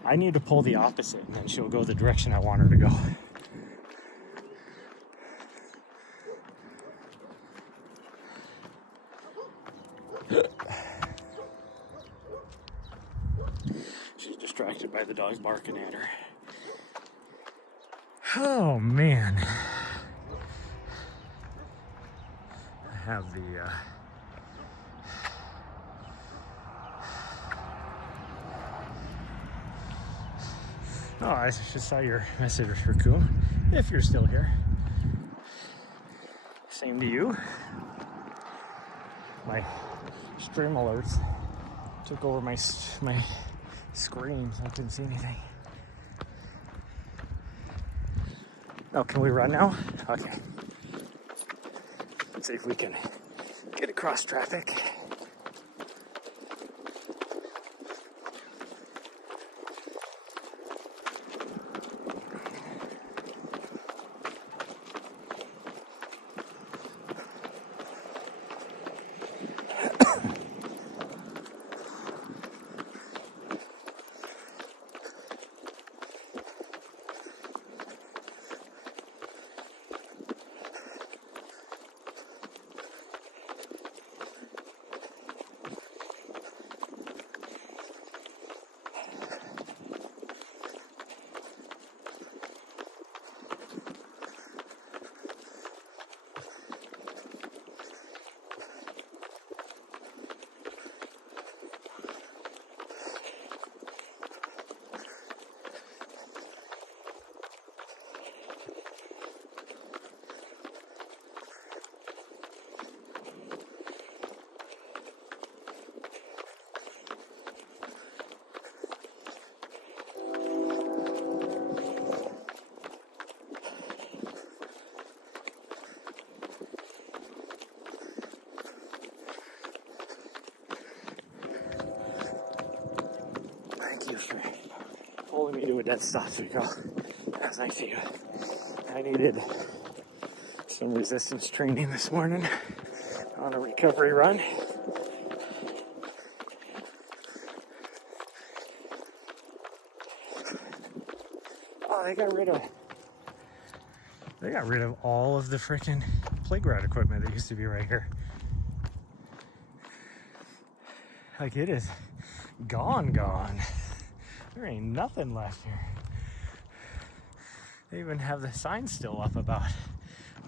I need to pull the opposite, and then she'll go the direction I want her to go. She's distracted by the dogs barking at her. Oh, man. I have the, Oh, I just saw your message, Raccoon. If you're still here. Same to you. My stream alerts took over my screen, so I couldn't see anything. Oh, can we run now? Okay. Let's see if we can get across traffic. for pulling me to a dead stop. So that was nice of you. I needed some resistance training this morning on a recovery run. Oh, they got rid of all of the freaking playground equipment that used to be right here. Like, it is gone. There ain't nothing left here. They even have the sign still up about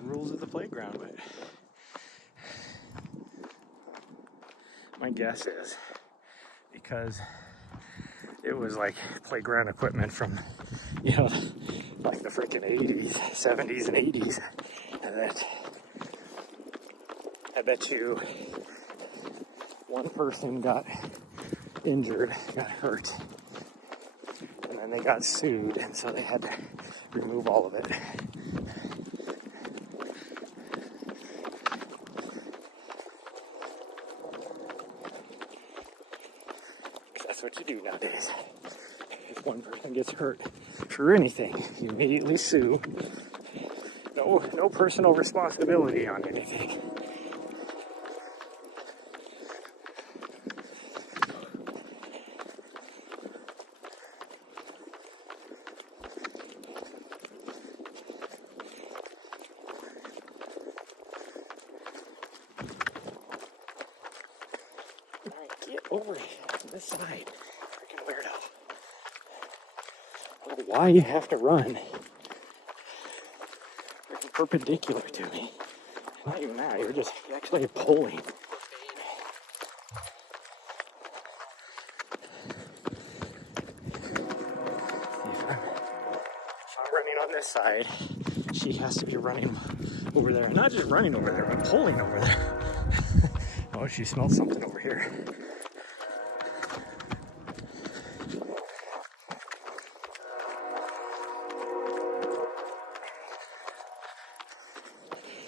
rules of the playground, but my guess is because it was like playground equipment from, you know, like the freaking 80s, 70s, and 80s, that I bet you one person got injured, got hurt, and then they got sued, and so they had to remove all of it. That's what you do nowadays. If one person gets hurt for anything, you immediately sue. No personal responsibility on anything. Get over to this side. Freaking weirdo. I don't know why you have to run freaking perpendicular to me. Not even that, you're actually pulling. If I'm running on this side, she has to be running over there. Not just running over there, but pulling over there. Oh, she smells something over here.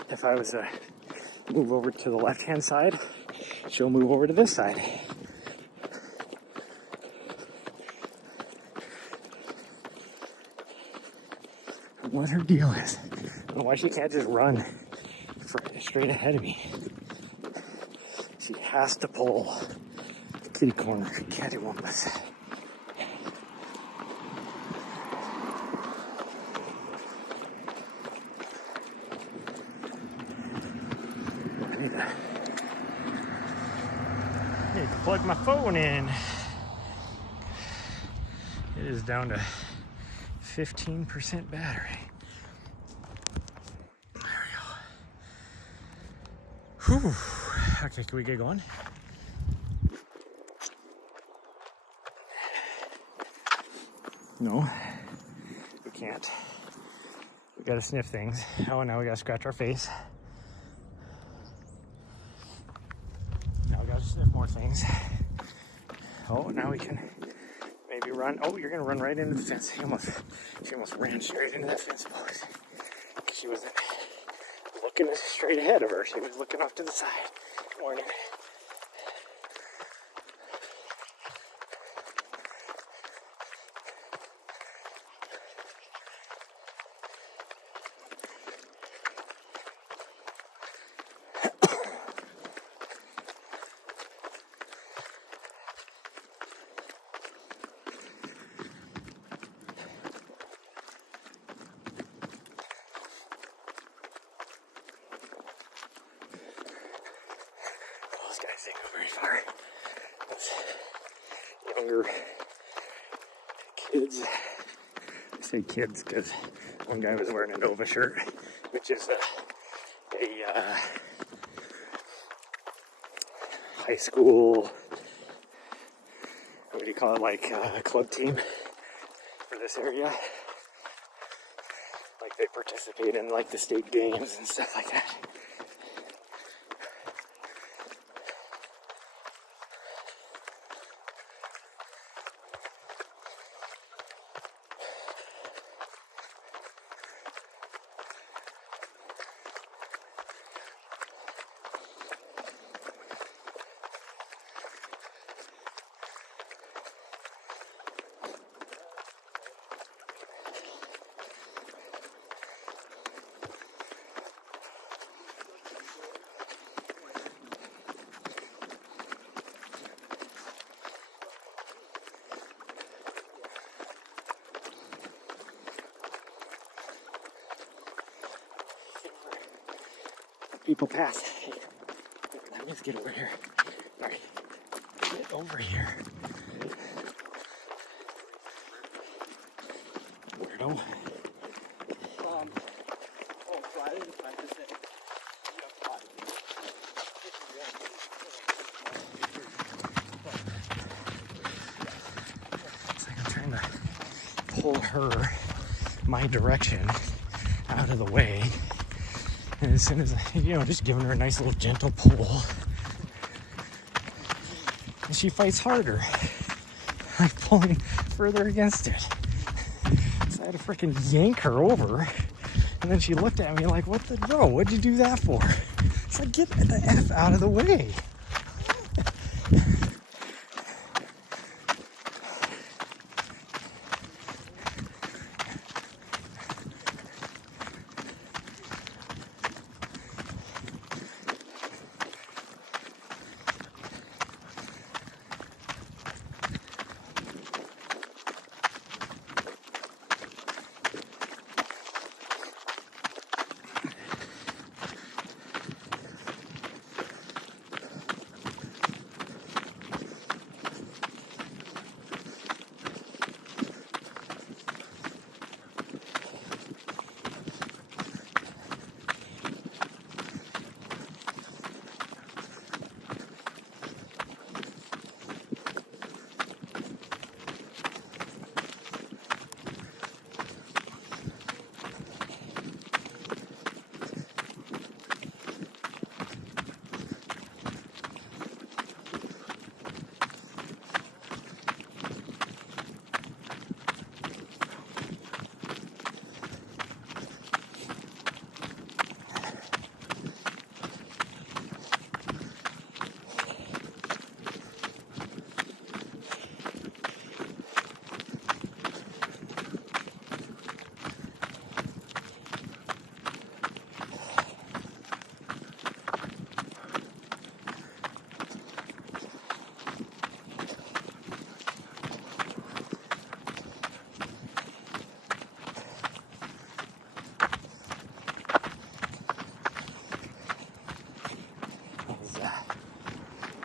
If I was to move over to the left-hand side, she'll move over to this side. What her deal is. I don't know why she can't just run straight ahead of me. She has to pull the kitty corner, cattywampus. I need to plug my phone in. It is down to 15% battery. There we go. Whew. Okay, can we get going? No, we can't. We gotta sniff things. Oh, now we gotta scratch our face. Now we gotta sniff more things. Oh, now we can maybe run. Oh, you're gonna run right into the fence. She almost ran straight into that fence post. She wasn't looking straight ahead of her. She was looking off to the side. Morning. Guys didn't go very far. Those younger kids, I say kids because one guy was wearing a Nova shirt, which is a high school, what do you call it, like club team for this area. Like they participate in like the state games and stuff like that. people pass. Hey, let me just get over here. All right, get over here. Weirdo. It's like I'm trying to pull her my direction out of the way. And as soon as, just giving her a nice little gentle pull, and she fights harder, like pulling further against it. So I had to freaking yank her over, and then she looked at me like, what the, bro, what'd you do that for? It's like, get the F out of the way.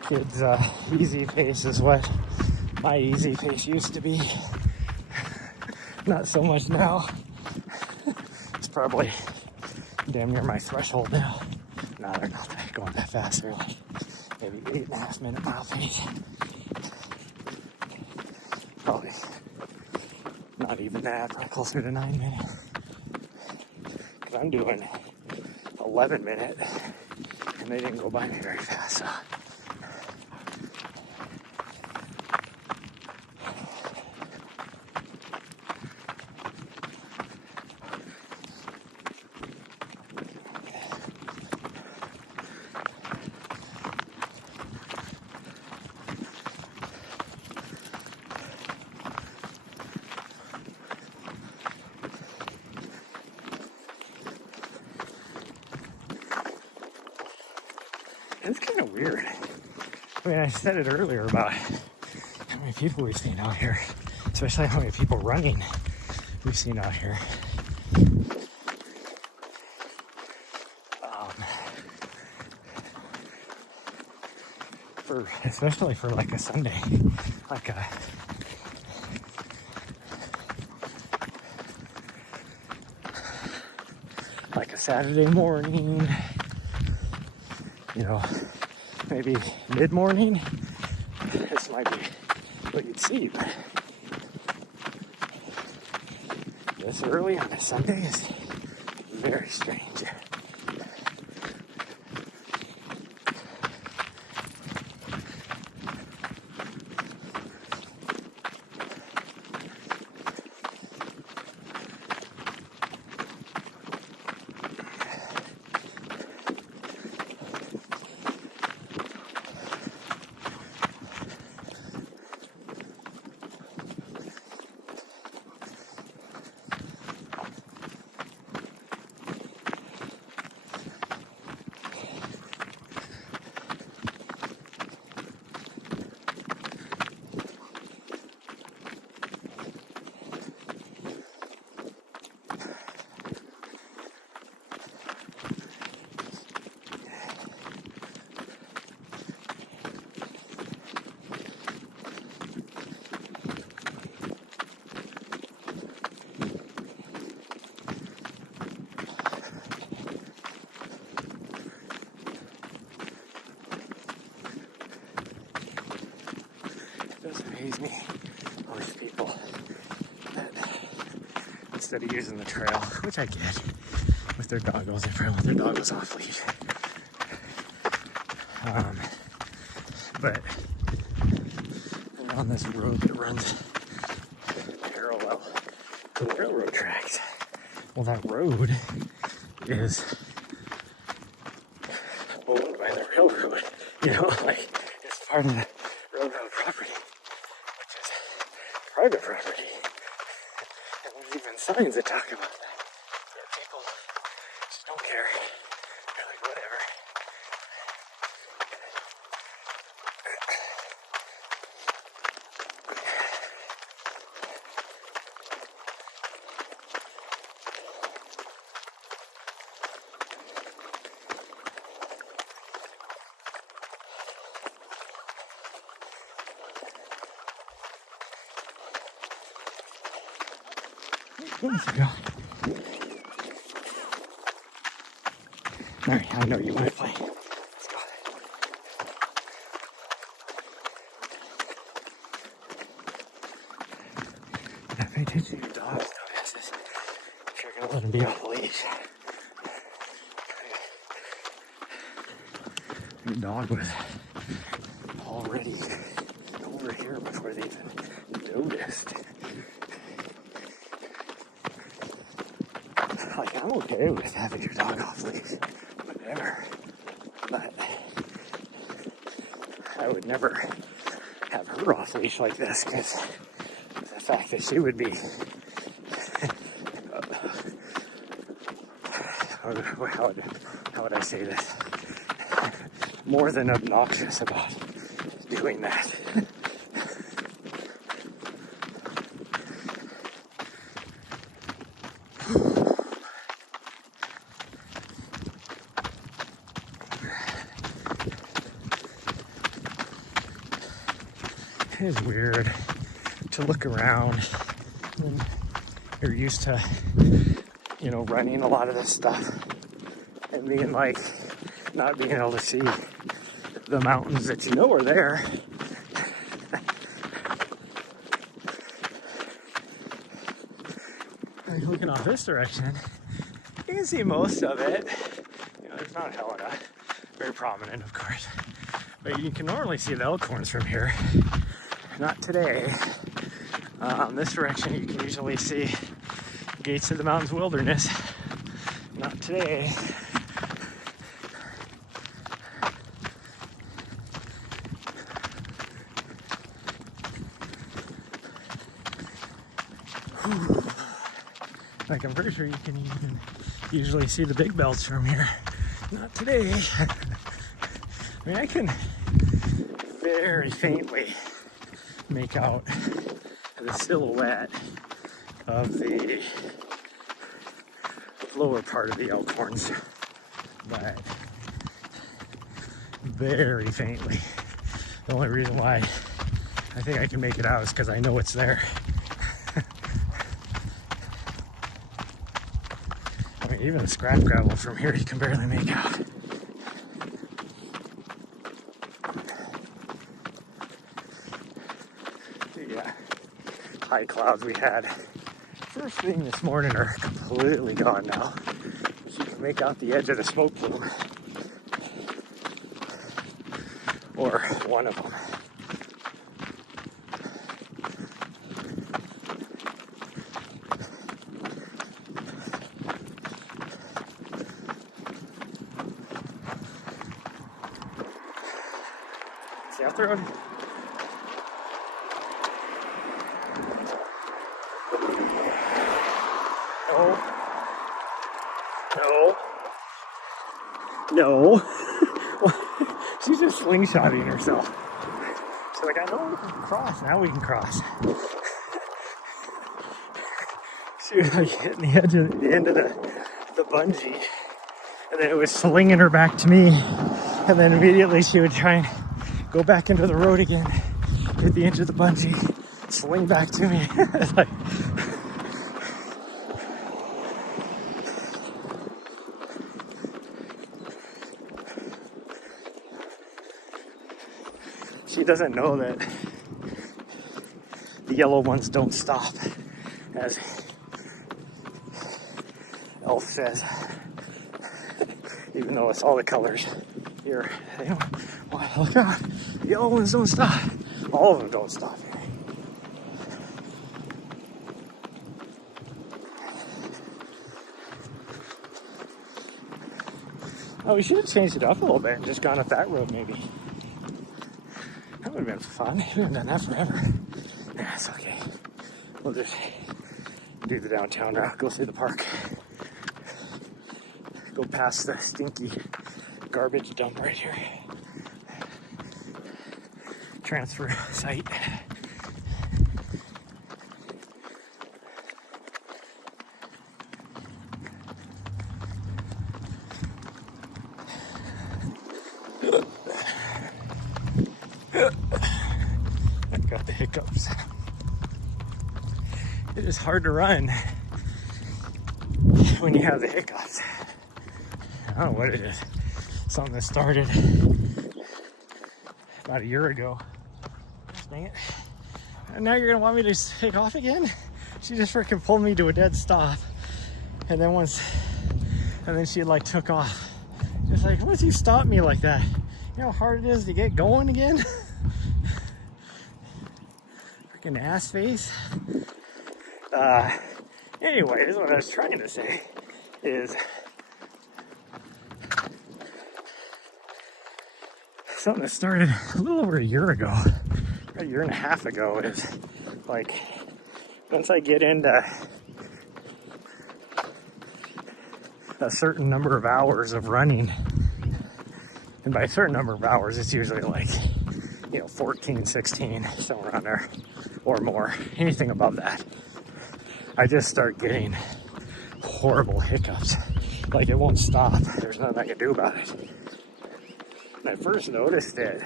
Kids' easy pace is what my easy pace used to be. Not so much now. It's probably damn near my threshold now. No, they're not going that fast, really. Maybe 8.5 minute mile pace. Probably not even that, probably closer to 9 minutes. Because I'm doing 11 minute, and they didn't go by me very fast, so. It's kind of weird. I mean, I said it earlier about how many people we've seen out here, especially how many people running we've seen out here. Especially for like a Sunday, like a Saturday morning. Maybe mid-morning, this might be what you'd see, but this early on a Sunday is very strange. amaze me. All these people that instead of using the trail, which I get, with their doggos, they probably want their doggos off leash. But they're on this road that runs parallel to the railroad tracks. Well, that road is owned by the railroad, you know, like it's part of the railroad property, which is private property. And there's even signs that talk about that. Where people just don't care. They're like, whatever. Goodness, go. Alright, I know you want to play. Let's go. Now pay attention to your dogs, notice if you're going to let them be off the leash. Your dog was already over here before they even noticed. Like, I'm okay with having your dog off leash, whatever, but I would never have her off leash like this, because the fact that she would be how would I say this, more than obnoxious about doing that. It is weird to look around when you're used to, you know, running a lot of this stuff and being like, not being able to see the mountains that you know are there. Like looking off this direction, you can see most of it. You know, there's Mount Helena, very prominent, of course, but you can normally see the Elkhorns from here. Not today. This direction you can usually see Gates of the Mountains Wilderness. Not today. Whew. Like, I'm pretty sure you can even usually see the big belts from here. Not today. I mean, I can very faintly make out the silhouette of the lower part of the Elkhorns, but very faintly. The only reason why I think I can make it out is because I know it's there. I mean, even the scrap gravel from here you can barely make out. High clouds we had first thing this morning are completely gone now. You can make out the edge of the smoke plume, or one of them. See out the road? No. She's just slingshotting herself. She's like, I know we can cross. Now we can cross. She was like hitting the edge of the end of the bungee. And then it was slinging her back to me. And then immediately she would try and go back into the road again. Hit the edge of the bungee. Sling back to me. It's like... She doesn't know that the yellow ones don't stop, as Elf says. Even though it's all the colors here. They don't, well, look out, the yellow ones don't stop. All of them don't stop here. Oh, we should have changed it up a little bit and just gone up that road maybe. That would have been fun. We haven't done that forever. Yeah, it's okay. We'll just do the downtown route, go through the park. Go past the stinky garbage dump right here. Transfer site. I got the hiccups. It is hard to run when you have the hiccups. I don't know what it is. Something that started about a year ago. Dang it. And now you're gonna want me to take off again? She just freaking pulled me to a dead stop. And then she like took off. It's like, once you stop me like that, you know how hard it is to get going again? Freaking ass face. Anyways, what I was trying to say is something that started a little over a year ago, a year and a half ago, is like, once I get into a certain number of hours of running, and by a certain number of hours, it's usually like, 14, 16, somewhere around there, or more, anything above that, I just start getting horrible hiccups. Like, it won't stop. There's nothing I can do about it. And I first noticed it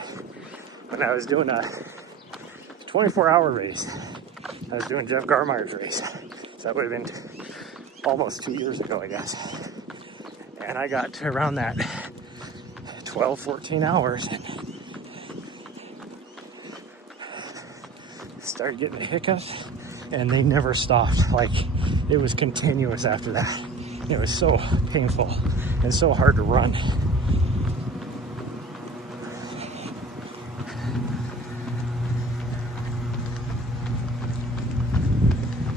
when I was doing a 24-hour race. I was doing Jeff Garmire's race. So that would have been almost 2 years ago, I guess. And I got to around that 12, 14 hours and started getting the hiccups, and they never stopped. Like, it was continuous after that. It was so painful and so hard to run.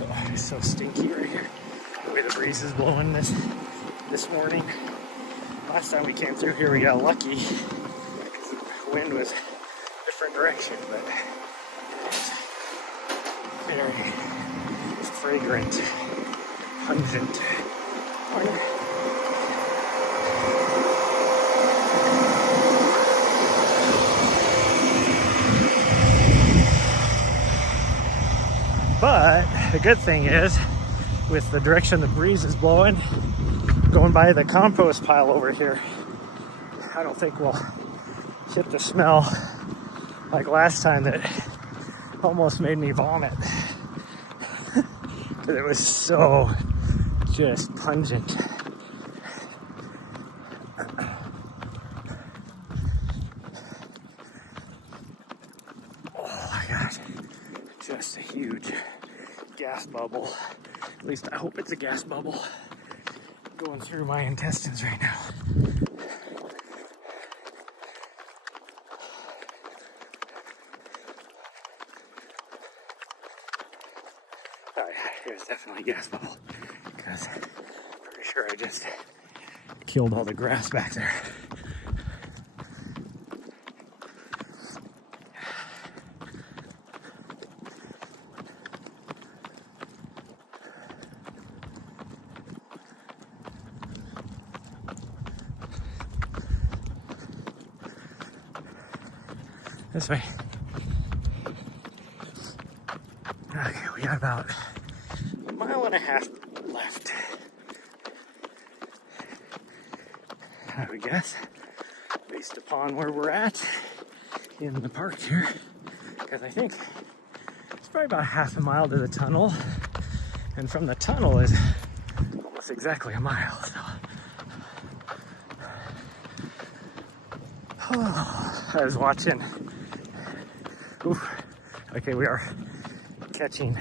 Oh, it's so stinky right here. The way the breeze is blowing this morning. Last time we came through here, we got lucky. The wind was different direction, but it's very fragrant, pungent. But the good thing is, with the direction the breeze is blowing, going by the compost pile over here, I don't think we'll hit the smell like last time that almost made me vomit. It was so just pungent. Oh my God, just a huge gas bubble. At least I hope it's a gas bubble going through my intestines right now. Oh yeah, here's definitely a gas bubble, because I'm pretty sure I just killed all the grass back there. This way. Okay, we got about a mile and a half left, I would guess, based upon where we're at in the park here, because I think it's probably about half a mile to the tunnel, and from the tunnel is almost exactly a mile. So. Oh, I was watching. Oof. Okay, we are catching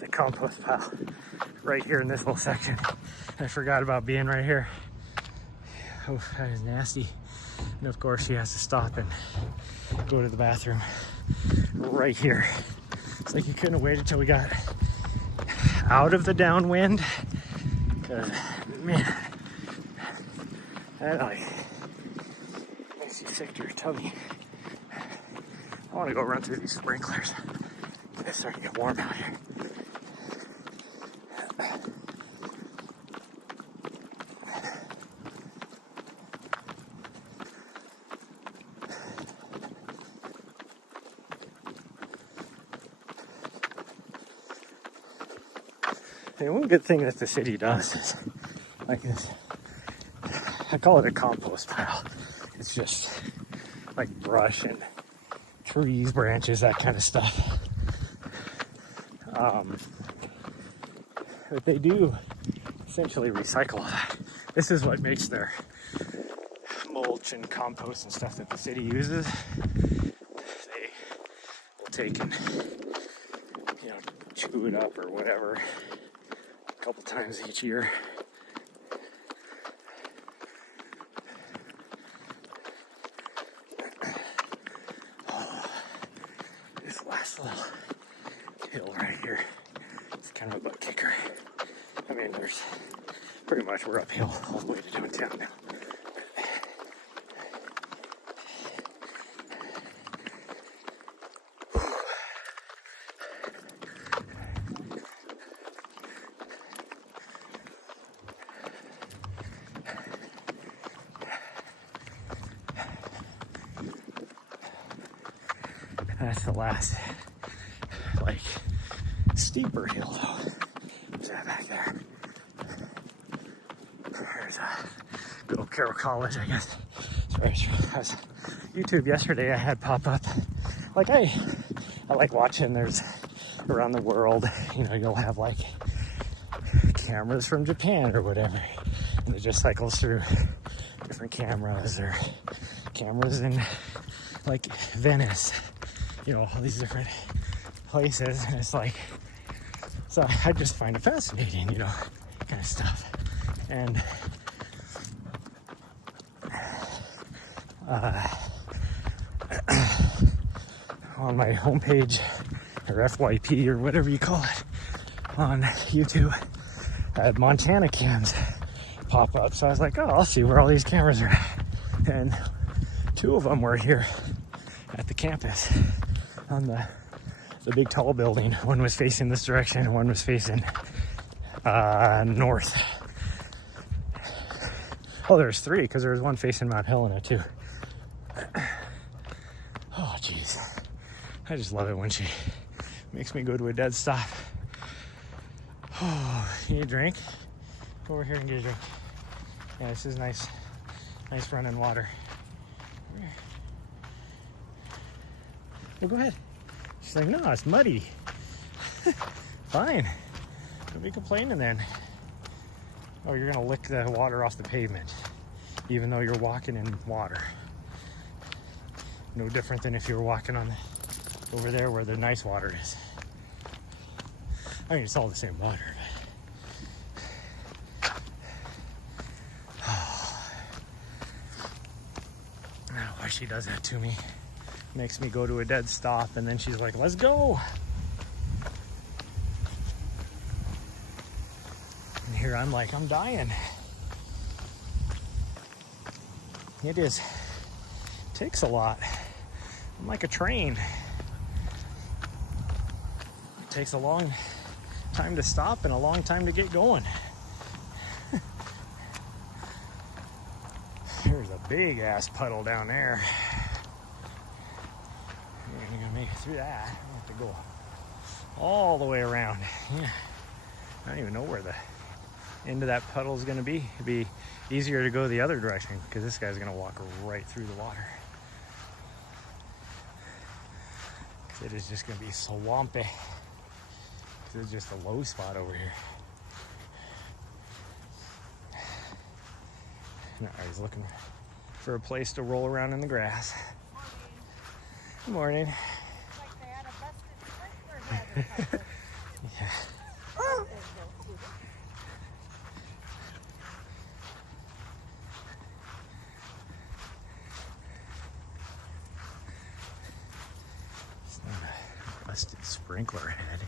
the compost pile right here in this little section. I forgot about being right here. Oh, that is nasty. And of course she has to stop and go to the bathroom right here. It's like you couldn't have waited till we got out of the downwind. Cause man, that like makes you sick to your tummy. I want to go run through these sprinklers. It's starting to get warm out here. And one good thing that the city does is like this. I call it a compost pile. It's just like brush and trees, branches, that kind of stuff. But they do essentially recycle that. This is what makes their mulch and compost and stuff that the city uses. They will take and, you know, chew it up or whatever a couple times each year. Last little hill right here. It's kind of a butt kicker. I mean, there's pretty much we're uphill all the way to downtown now. That's the last, like, steeper hill, though. What's that back there? There's good old Carroll College, I guess. Sorry, I was YouTube yesterday. I had pop up. Like, I like watching. There's around the world, you know, you'll have like cameras from Japan or whatever, and it just cycles through different cameras or cameras in like Venice. You know, all these different places, and it's like, so I just find it fascinating, you know, kind of stuff. And on my homepage, or FYP, or whatever you call it, on YouTube, I had Montana cams pop up. So I was like, oh, I'll see where all these cameras are at. And two of them were here at the campus on the big tall building. One was facing this direction, and one was facing north. Oh, there's three, because there was one facing Mount Helena too. Oh, jeez. I just love it when she makes me go to a dead stop. Oh, you need a drink? Go over here and get a drink. Yeah, this is nice running water. Well, go ahead. She's like, no, it's muddy. Fine. Don't be complaining then. Oh, you're gonna lick the water off the pavement, even though you're walking in water. No different than if you were walking on over there where the nice water is. I mean, it's all the same water. I don't know why she does that to me. Makes me go to a dead stop, and then she's like, let's go. And here I'm like, I'm dying. It takes a lot. I'm like a train. It takes a long time to stop and a long time to get going. There's a big ass puddle down there. You're gonna make it through that. I have to go all the way around. Yeah. I don't even know where the end of that puddle is gonna be. It'd be easier to go the other direction because this guy's gonna walk right through the water. It is just gonna be swampy. This is just a low spot over here. No, he's looking for a place to roll around in the grass. Good morning. Like they had a busted Yeah. It's not a busted sprinkler head.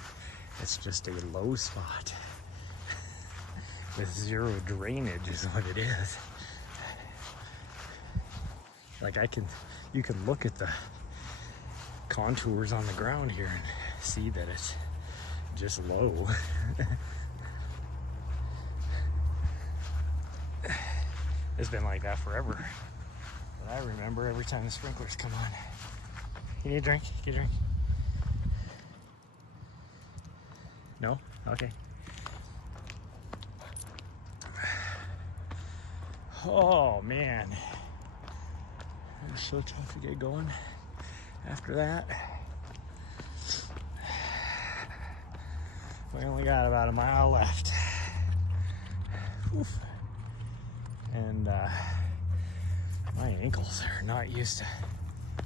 It's just a low spot with zero drainage is what it is. Like you can look at the contours on the ground here and see that it's just low. It's been like that forever. But I remember every time the sprinklers come on. You need a drink? Get a drink. No? Okay. Oh man. It was so tough to get going after that. We only got about a mile left. Oof. And my ankles are not used to.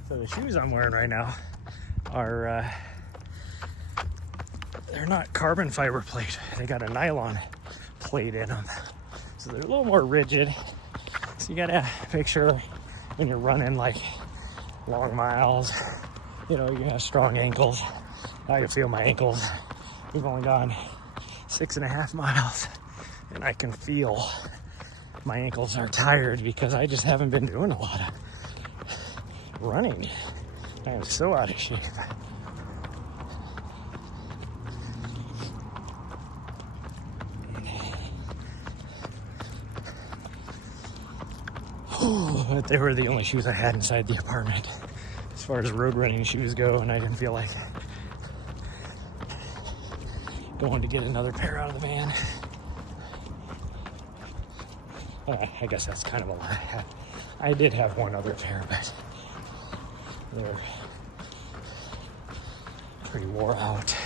So the shoes I'm wearing right now are they're not carbon fiber plate. They got a nylon plate in them. So they're a little more rigid. So you gotta make sure when you're running like long miles, you know, you have strong ankles. I can feel my ankles. We've only gone 6.5 miles and I can feel my ankles are tired because I just haven't been doing a lot of running. I am so out of shape. But they were the only shoes I had inside the apartment as far as road running shoes go, and I didn't feel like going to get another pair out of the van. I guess that's kind of a lie. I did have one other pair, but they're pretty wore out.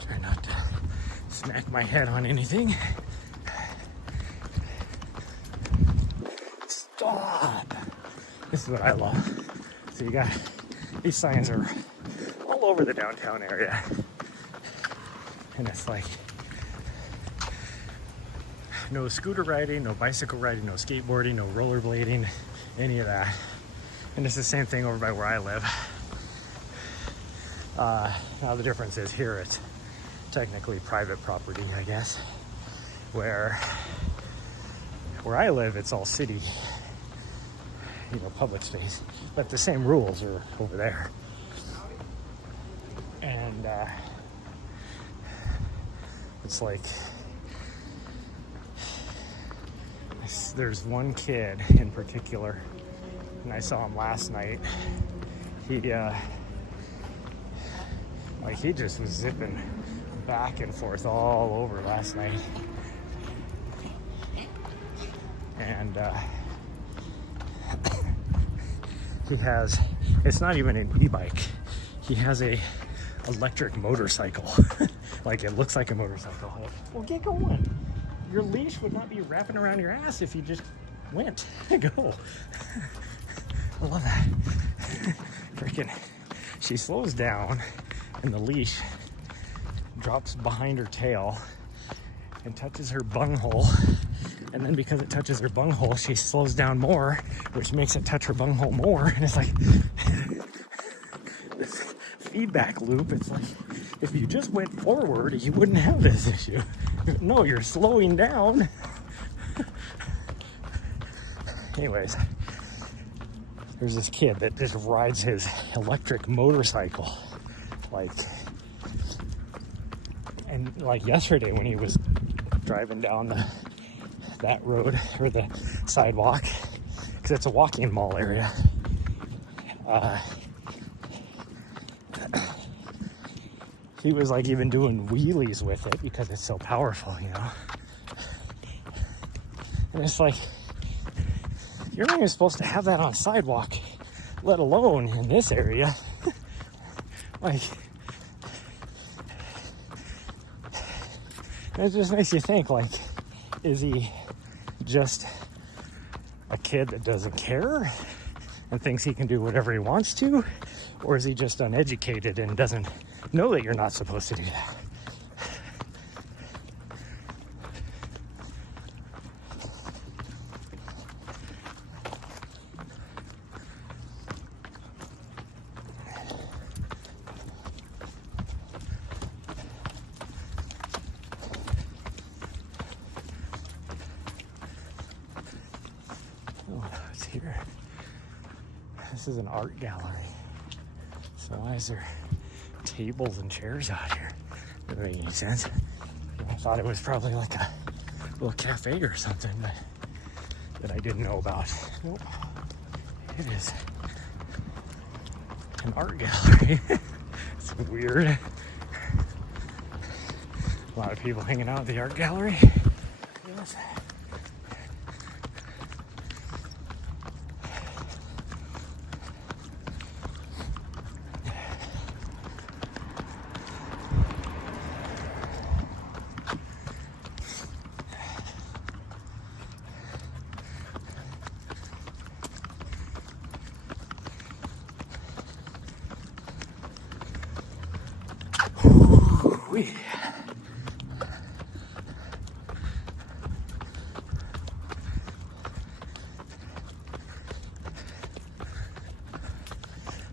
Try not to smack my head on anything. Stop! This is what I love. So you got, these signs are all over the downtown area. And it's like, no scooter riding, no bicycle riding, no skateboarding, no rollerblading, any of that. And it's the same thing over by where I live. Now the difference is here it's technically private property, I guess. Where I live, it's all city, you know, public space. But the same rules are over there. And it's like, there's one kid in particular, and I saw him last night. He just was zipping back and forth all over last night. And he has, it's not even an e-bike. He has a electric motorcycle. Like it looks like a motorcycle. Well, get going. Your leash would not be wrapping around your ass if you just went. Go. I love that. Freaking, she slows down and the leash drops behind her tail and touches her bunghole. And then because it touches her bunghole, she slows down more, which makes it touch her bunghole more. And it's like this feedback loop. It's like, if you just went forward, you wouldn't have this issue. No, you're slowing down. Anyways, there's this kid that just rides his electric motorcycle. Like yesterday when he was driving down that road or the sidewalk, because it's a walking mall he was like even doing wheelies with it because it's so powerful, you know. And it's like, you're not even supposed to have that on a sidewalk, let alone in this area. Like, it just makes you think, like, is he just a kid that doesn't care and thinks he can do whatever he wants to? Or is he just uneducated and doesn't know that you're not supposed to do that? Oh, it's here. This is an art gallery. So why is there tables and chairs out here? Doesn't make any sense. I thought it was probably like a little cafe or something that I didn't know about. Nope. It is an art gallery. It's weird. A lot of people hanging out at the art gallery. Yes. Ooh-wee.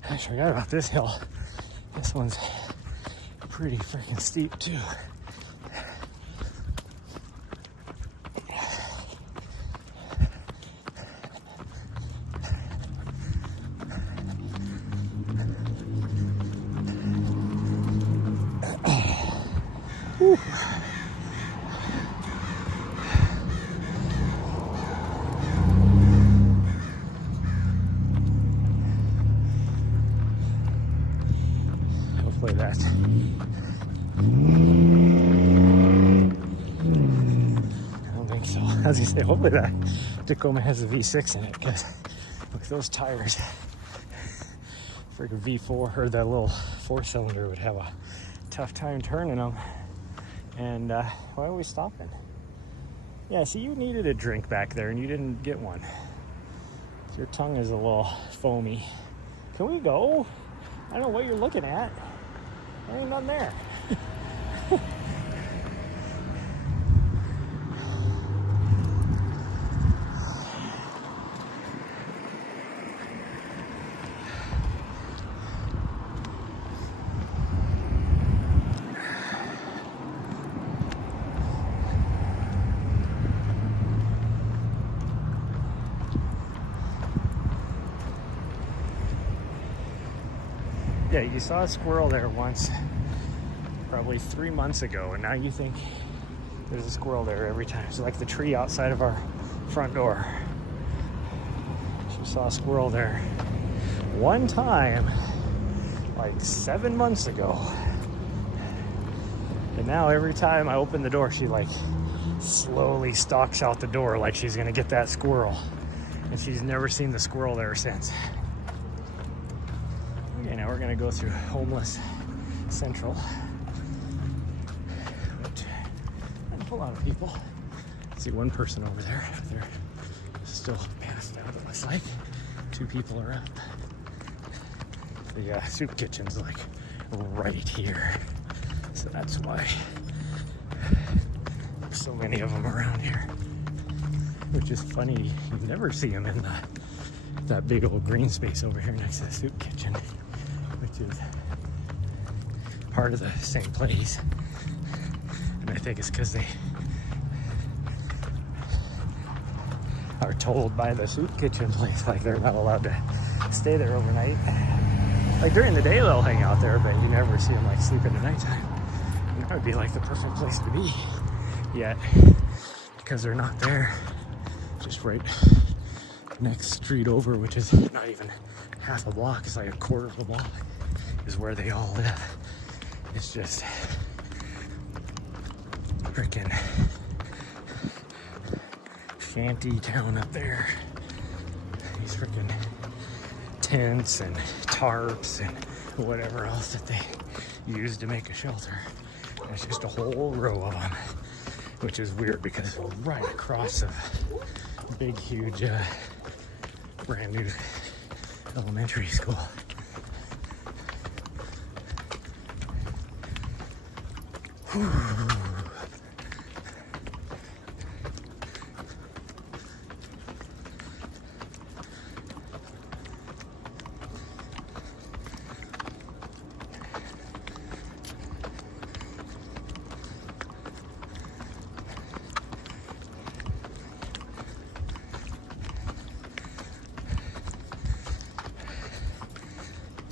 I forgot about this hill. This one's pretty freaking steep too. Whew. Hopefully that. I don't think so. I was gonna say, hopefully that Tacoma has a V6 in it, because look at those tires. Freaking V4 or that little 4-cylinder would have a tough time turning them. And why are we stopping? Yeah, see, you needed a drink back there and you didn't get one. Your tongue is a little foamy. Can we go? I don't know what you're looking at. There ain't nothing there. Yeah, you saw a squirrel there once, probably 3 months ago, and now you think there's a squirrel there every time. It's like the tree outside of our front door. She saw a squirrel there one time, like 7 months ago. And now every time I open the door, she like slowly stalks out the door like she's gonna get that squirrel. And she's never seen the squirrel there since. Okay, now we're gonna go through Homeless Central. But a lot of people. I see one person over there. They're still passed out, it looks like. 2 people are up. The soup kitchen's like right here. So that's why there's so many of them around here. Which is funny, you never see them in that big old green space over here next to the soup kitchen, which is part of the same place. And I think it's because they are told by the soup kitchen place like they're not allowed to stay there overnight. Like during the day they'll hang out there, but you never see them like sleeping at nighttime. And that would be like the perfect place to be. Yet, because they're not there, just right next street over, which is not even half a block, it's like a quarter of a block, is where they all live. It's just freaking shanty town up there. These freaking tents and tarps and whatever else that they use to make a shelter. There's just a whole row of them, which is weird because we're right across a big, huge, brand new elementary school. Whew.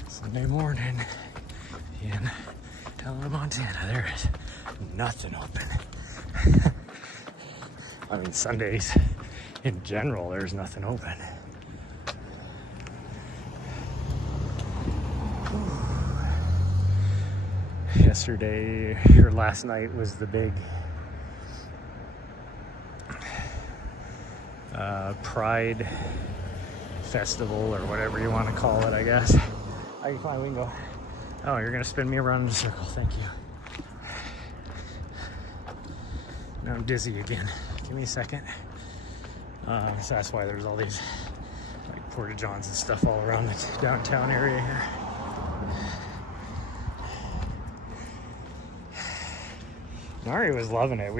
Sunday morning in Helena, Montana. There is nothing open. I mean, Sundays in general, there's nothing open. Yesterday or last night was the big Pride Festival or whatever you want to call it, I guess. Okay, fine, we can go. Oh, you're gonna spin me around in a circle, thank you. Now I'm dizzy again. Give me a second. So that's why there's all these like porta johns and stuff all around the downtown area here. Nahri was loving it.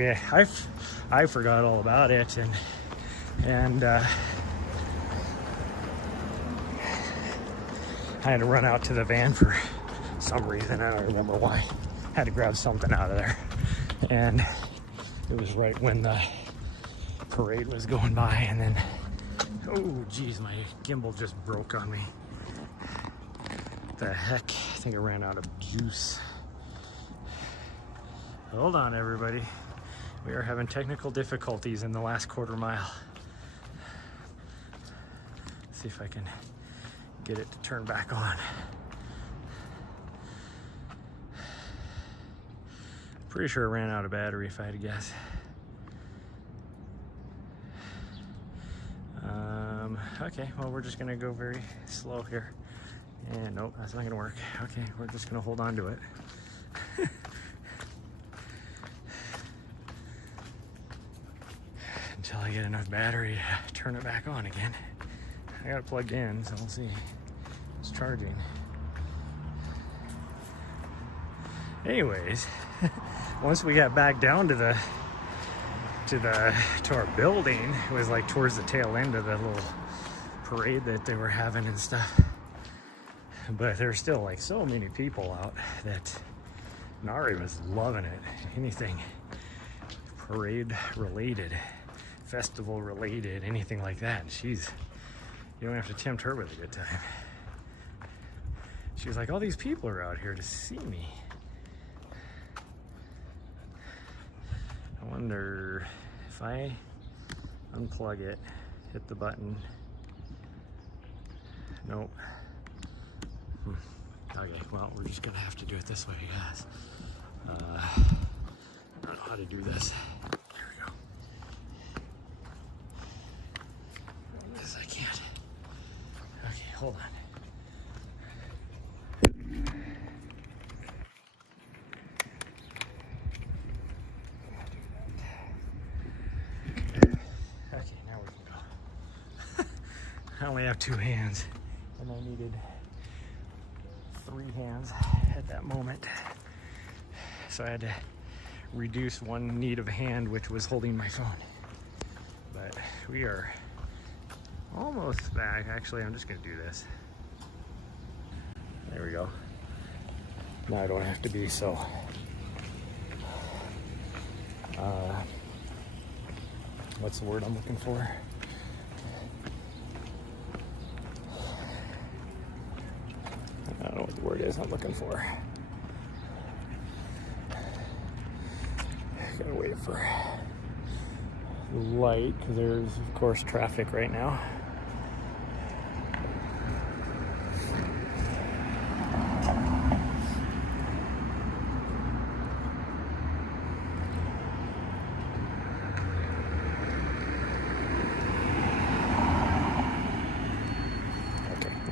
I forgot all about it, and I had to run out to the van for some reason. I don't remember why. Had to grab something out of there, and it was right when the parade was going by, and then, oh geez, my gimbal just broke on me. The heck, I think I ran out of juice. Hold on, everybody. We are having technical difficulties in the last quarter mile. Let's see if I can get it to turn back on. Pretty sure I ran out of battery if I had to guess. Okay, well, we're just gonna go very slow here. And nope, that's not gonna work. Okay, we're just gonna hold on to it. Until I get enough battery to turn it back on again. I got it plugged in, so we'll see. It's charging. Anyways, once we got back down to our building, it was like towards the tail end of the little parade that they were having and stuff. But there's still like so many people out that Nahri was loving it. Anything parade related, festival related, anything like that. You don't have to tempt her with a good time. She was like, all these people are out here to see me. I wonder if I unplug it, hit the button. Nope. Okay, well, we're just gonna have to do it this way, guys. I don't know how to do this. Here we go. This I can't. Okay, hold on. Okay, now we can go. I only have 2 hands, and I needed 3 hands at that moment. So I had to reduce one need of a hand, which was holding my phone. But we are almost back. Actually, I'm just gonna do this. There we go. Now I don't have to be so what's the word I'm looking for? I don't know what the word is I'm looking for. Gotta wait for the light because there's, of course, traffic right now.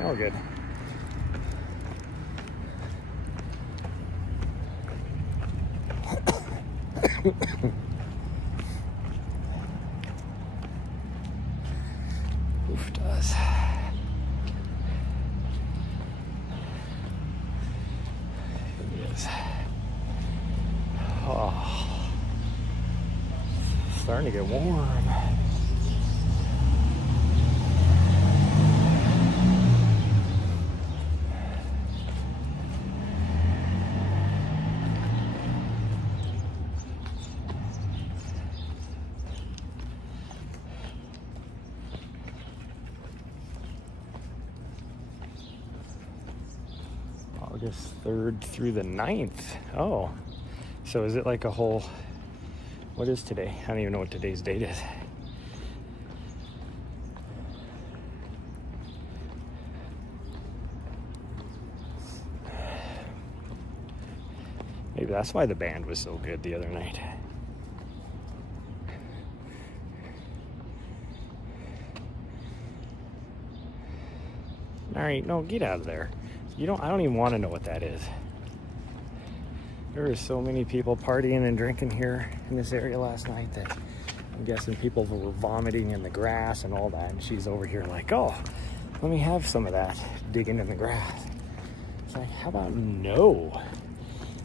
Oh, good. Oof does. It is. Oh, starting to get warm. August 3rd through the 9th. Oh, so is it like a whole, what is today? I don't even know what today's date is. Maybe that's why the band was so good the other night. All right, no, get out of there. I don't even want to know what that is. There were so many people partying and drinking here in this area last night that I'm guessing people were vomiting in the grass and all that. And she's over here like, oh, let me have some of that, digging in the grass. It's like, how about no?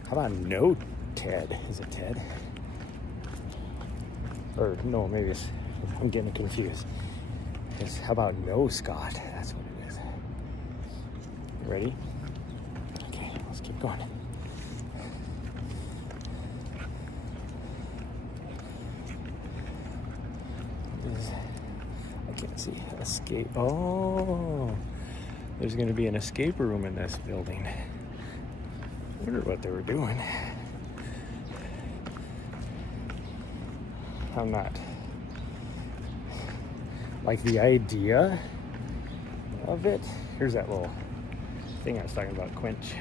How about no, Ted? Is it Ted? Or no, maybe it's, I'm getting confused. It's, how about no, Scott? That's what it is. Ready? Okay, let's keep going. I can't see. Escape. Oh, there's going to be an escape room in this building. I wonder what they were doing. I'm not like the idea of it. Here's that little thing I was talking about, Quench.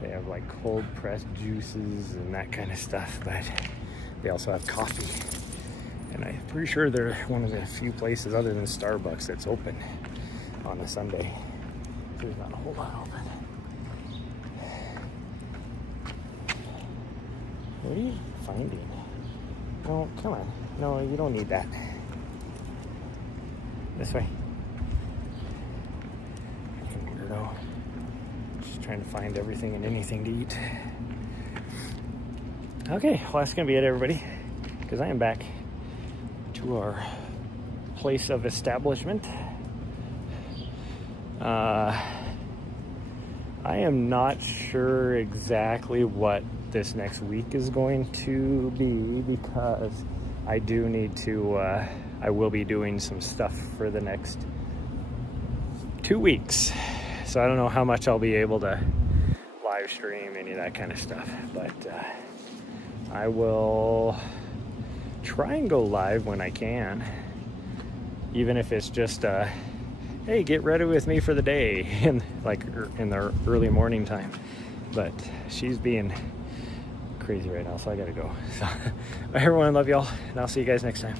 They have like cold pressed juices and that kind of stuff, but they also have coffee. And I'm pretty sure they're one of the few places other than Starbucks that's open on a Sunday. There's not a whole lot open. What are you finding? No, come on. No, you don't need that. This way. Fucking weirdo. Just trying to find everything and anything to eat. Okay, well that's gonna be it, everybody. Because I am back to our place of establishment. I am not sure exactly what this next week is going to be, because I do need to, I will be doing some stuff for the next 2 weeks. So I don't know how much I'll be able to live stream, any of that kind of stuff, but I will try and go live when I can, even if it's just hey, get ready with me for the day in the early morning time. But she's being crazy right now, so I gotta go. So everyone, love y'all, and I'll see you guys next time.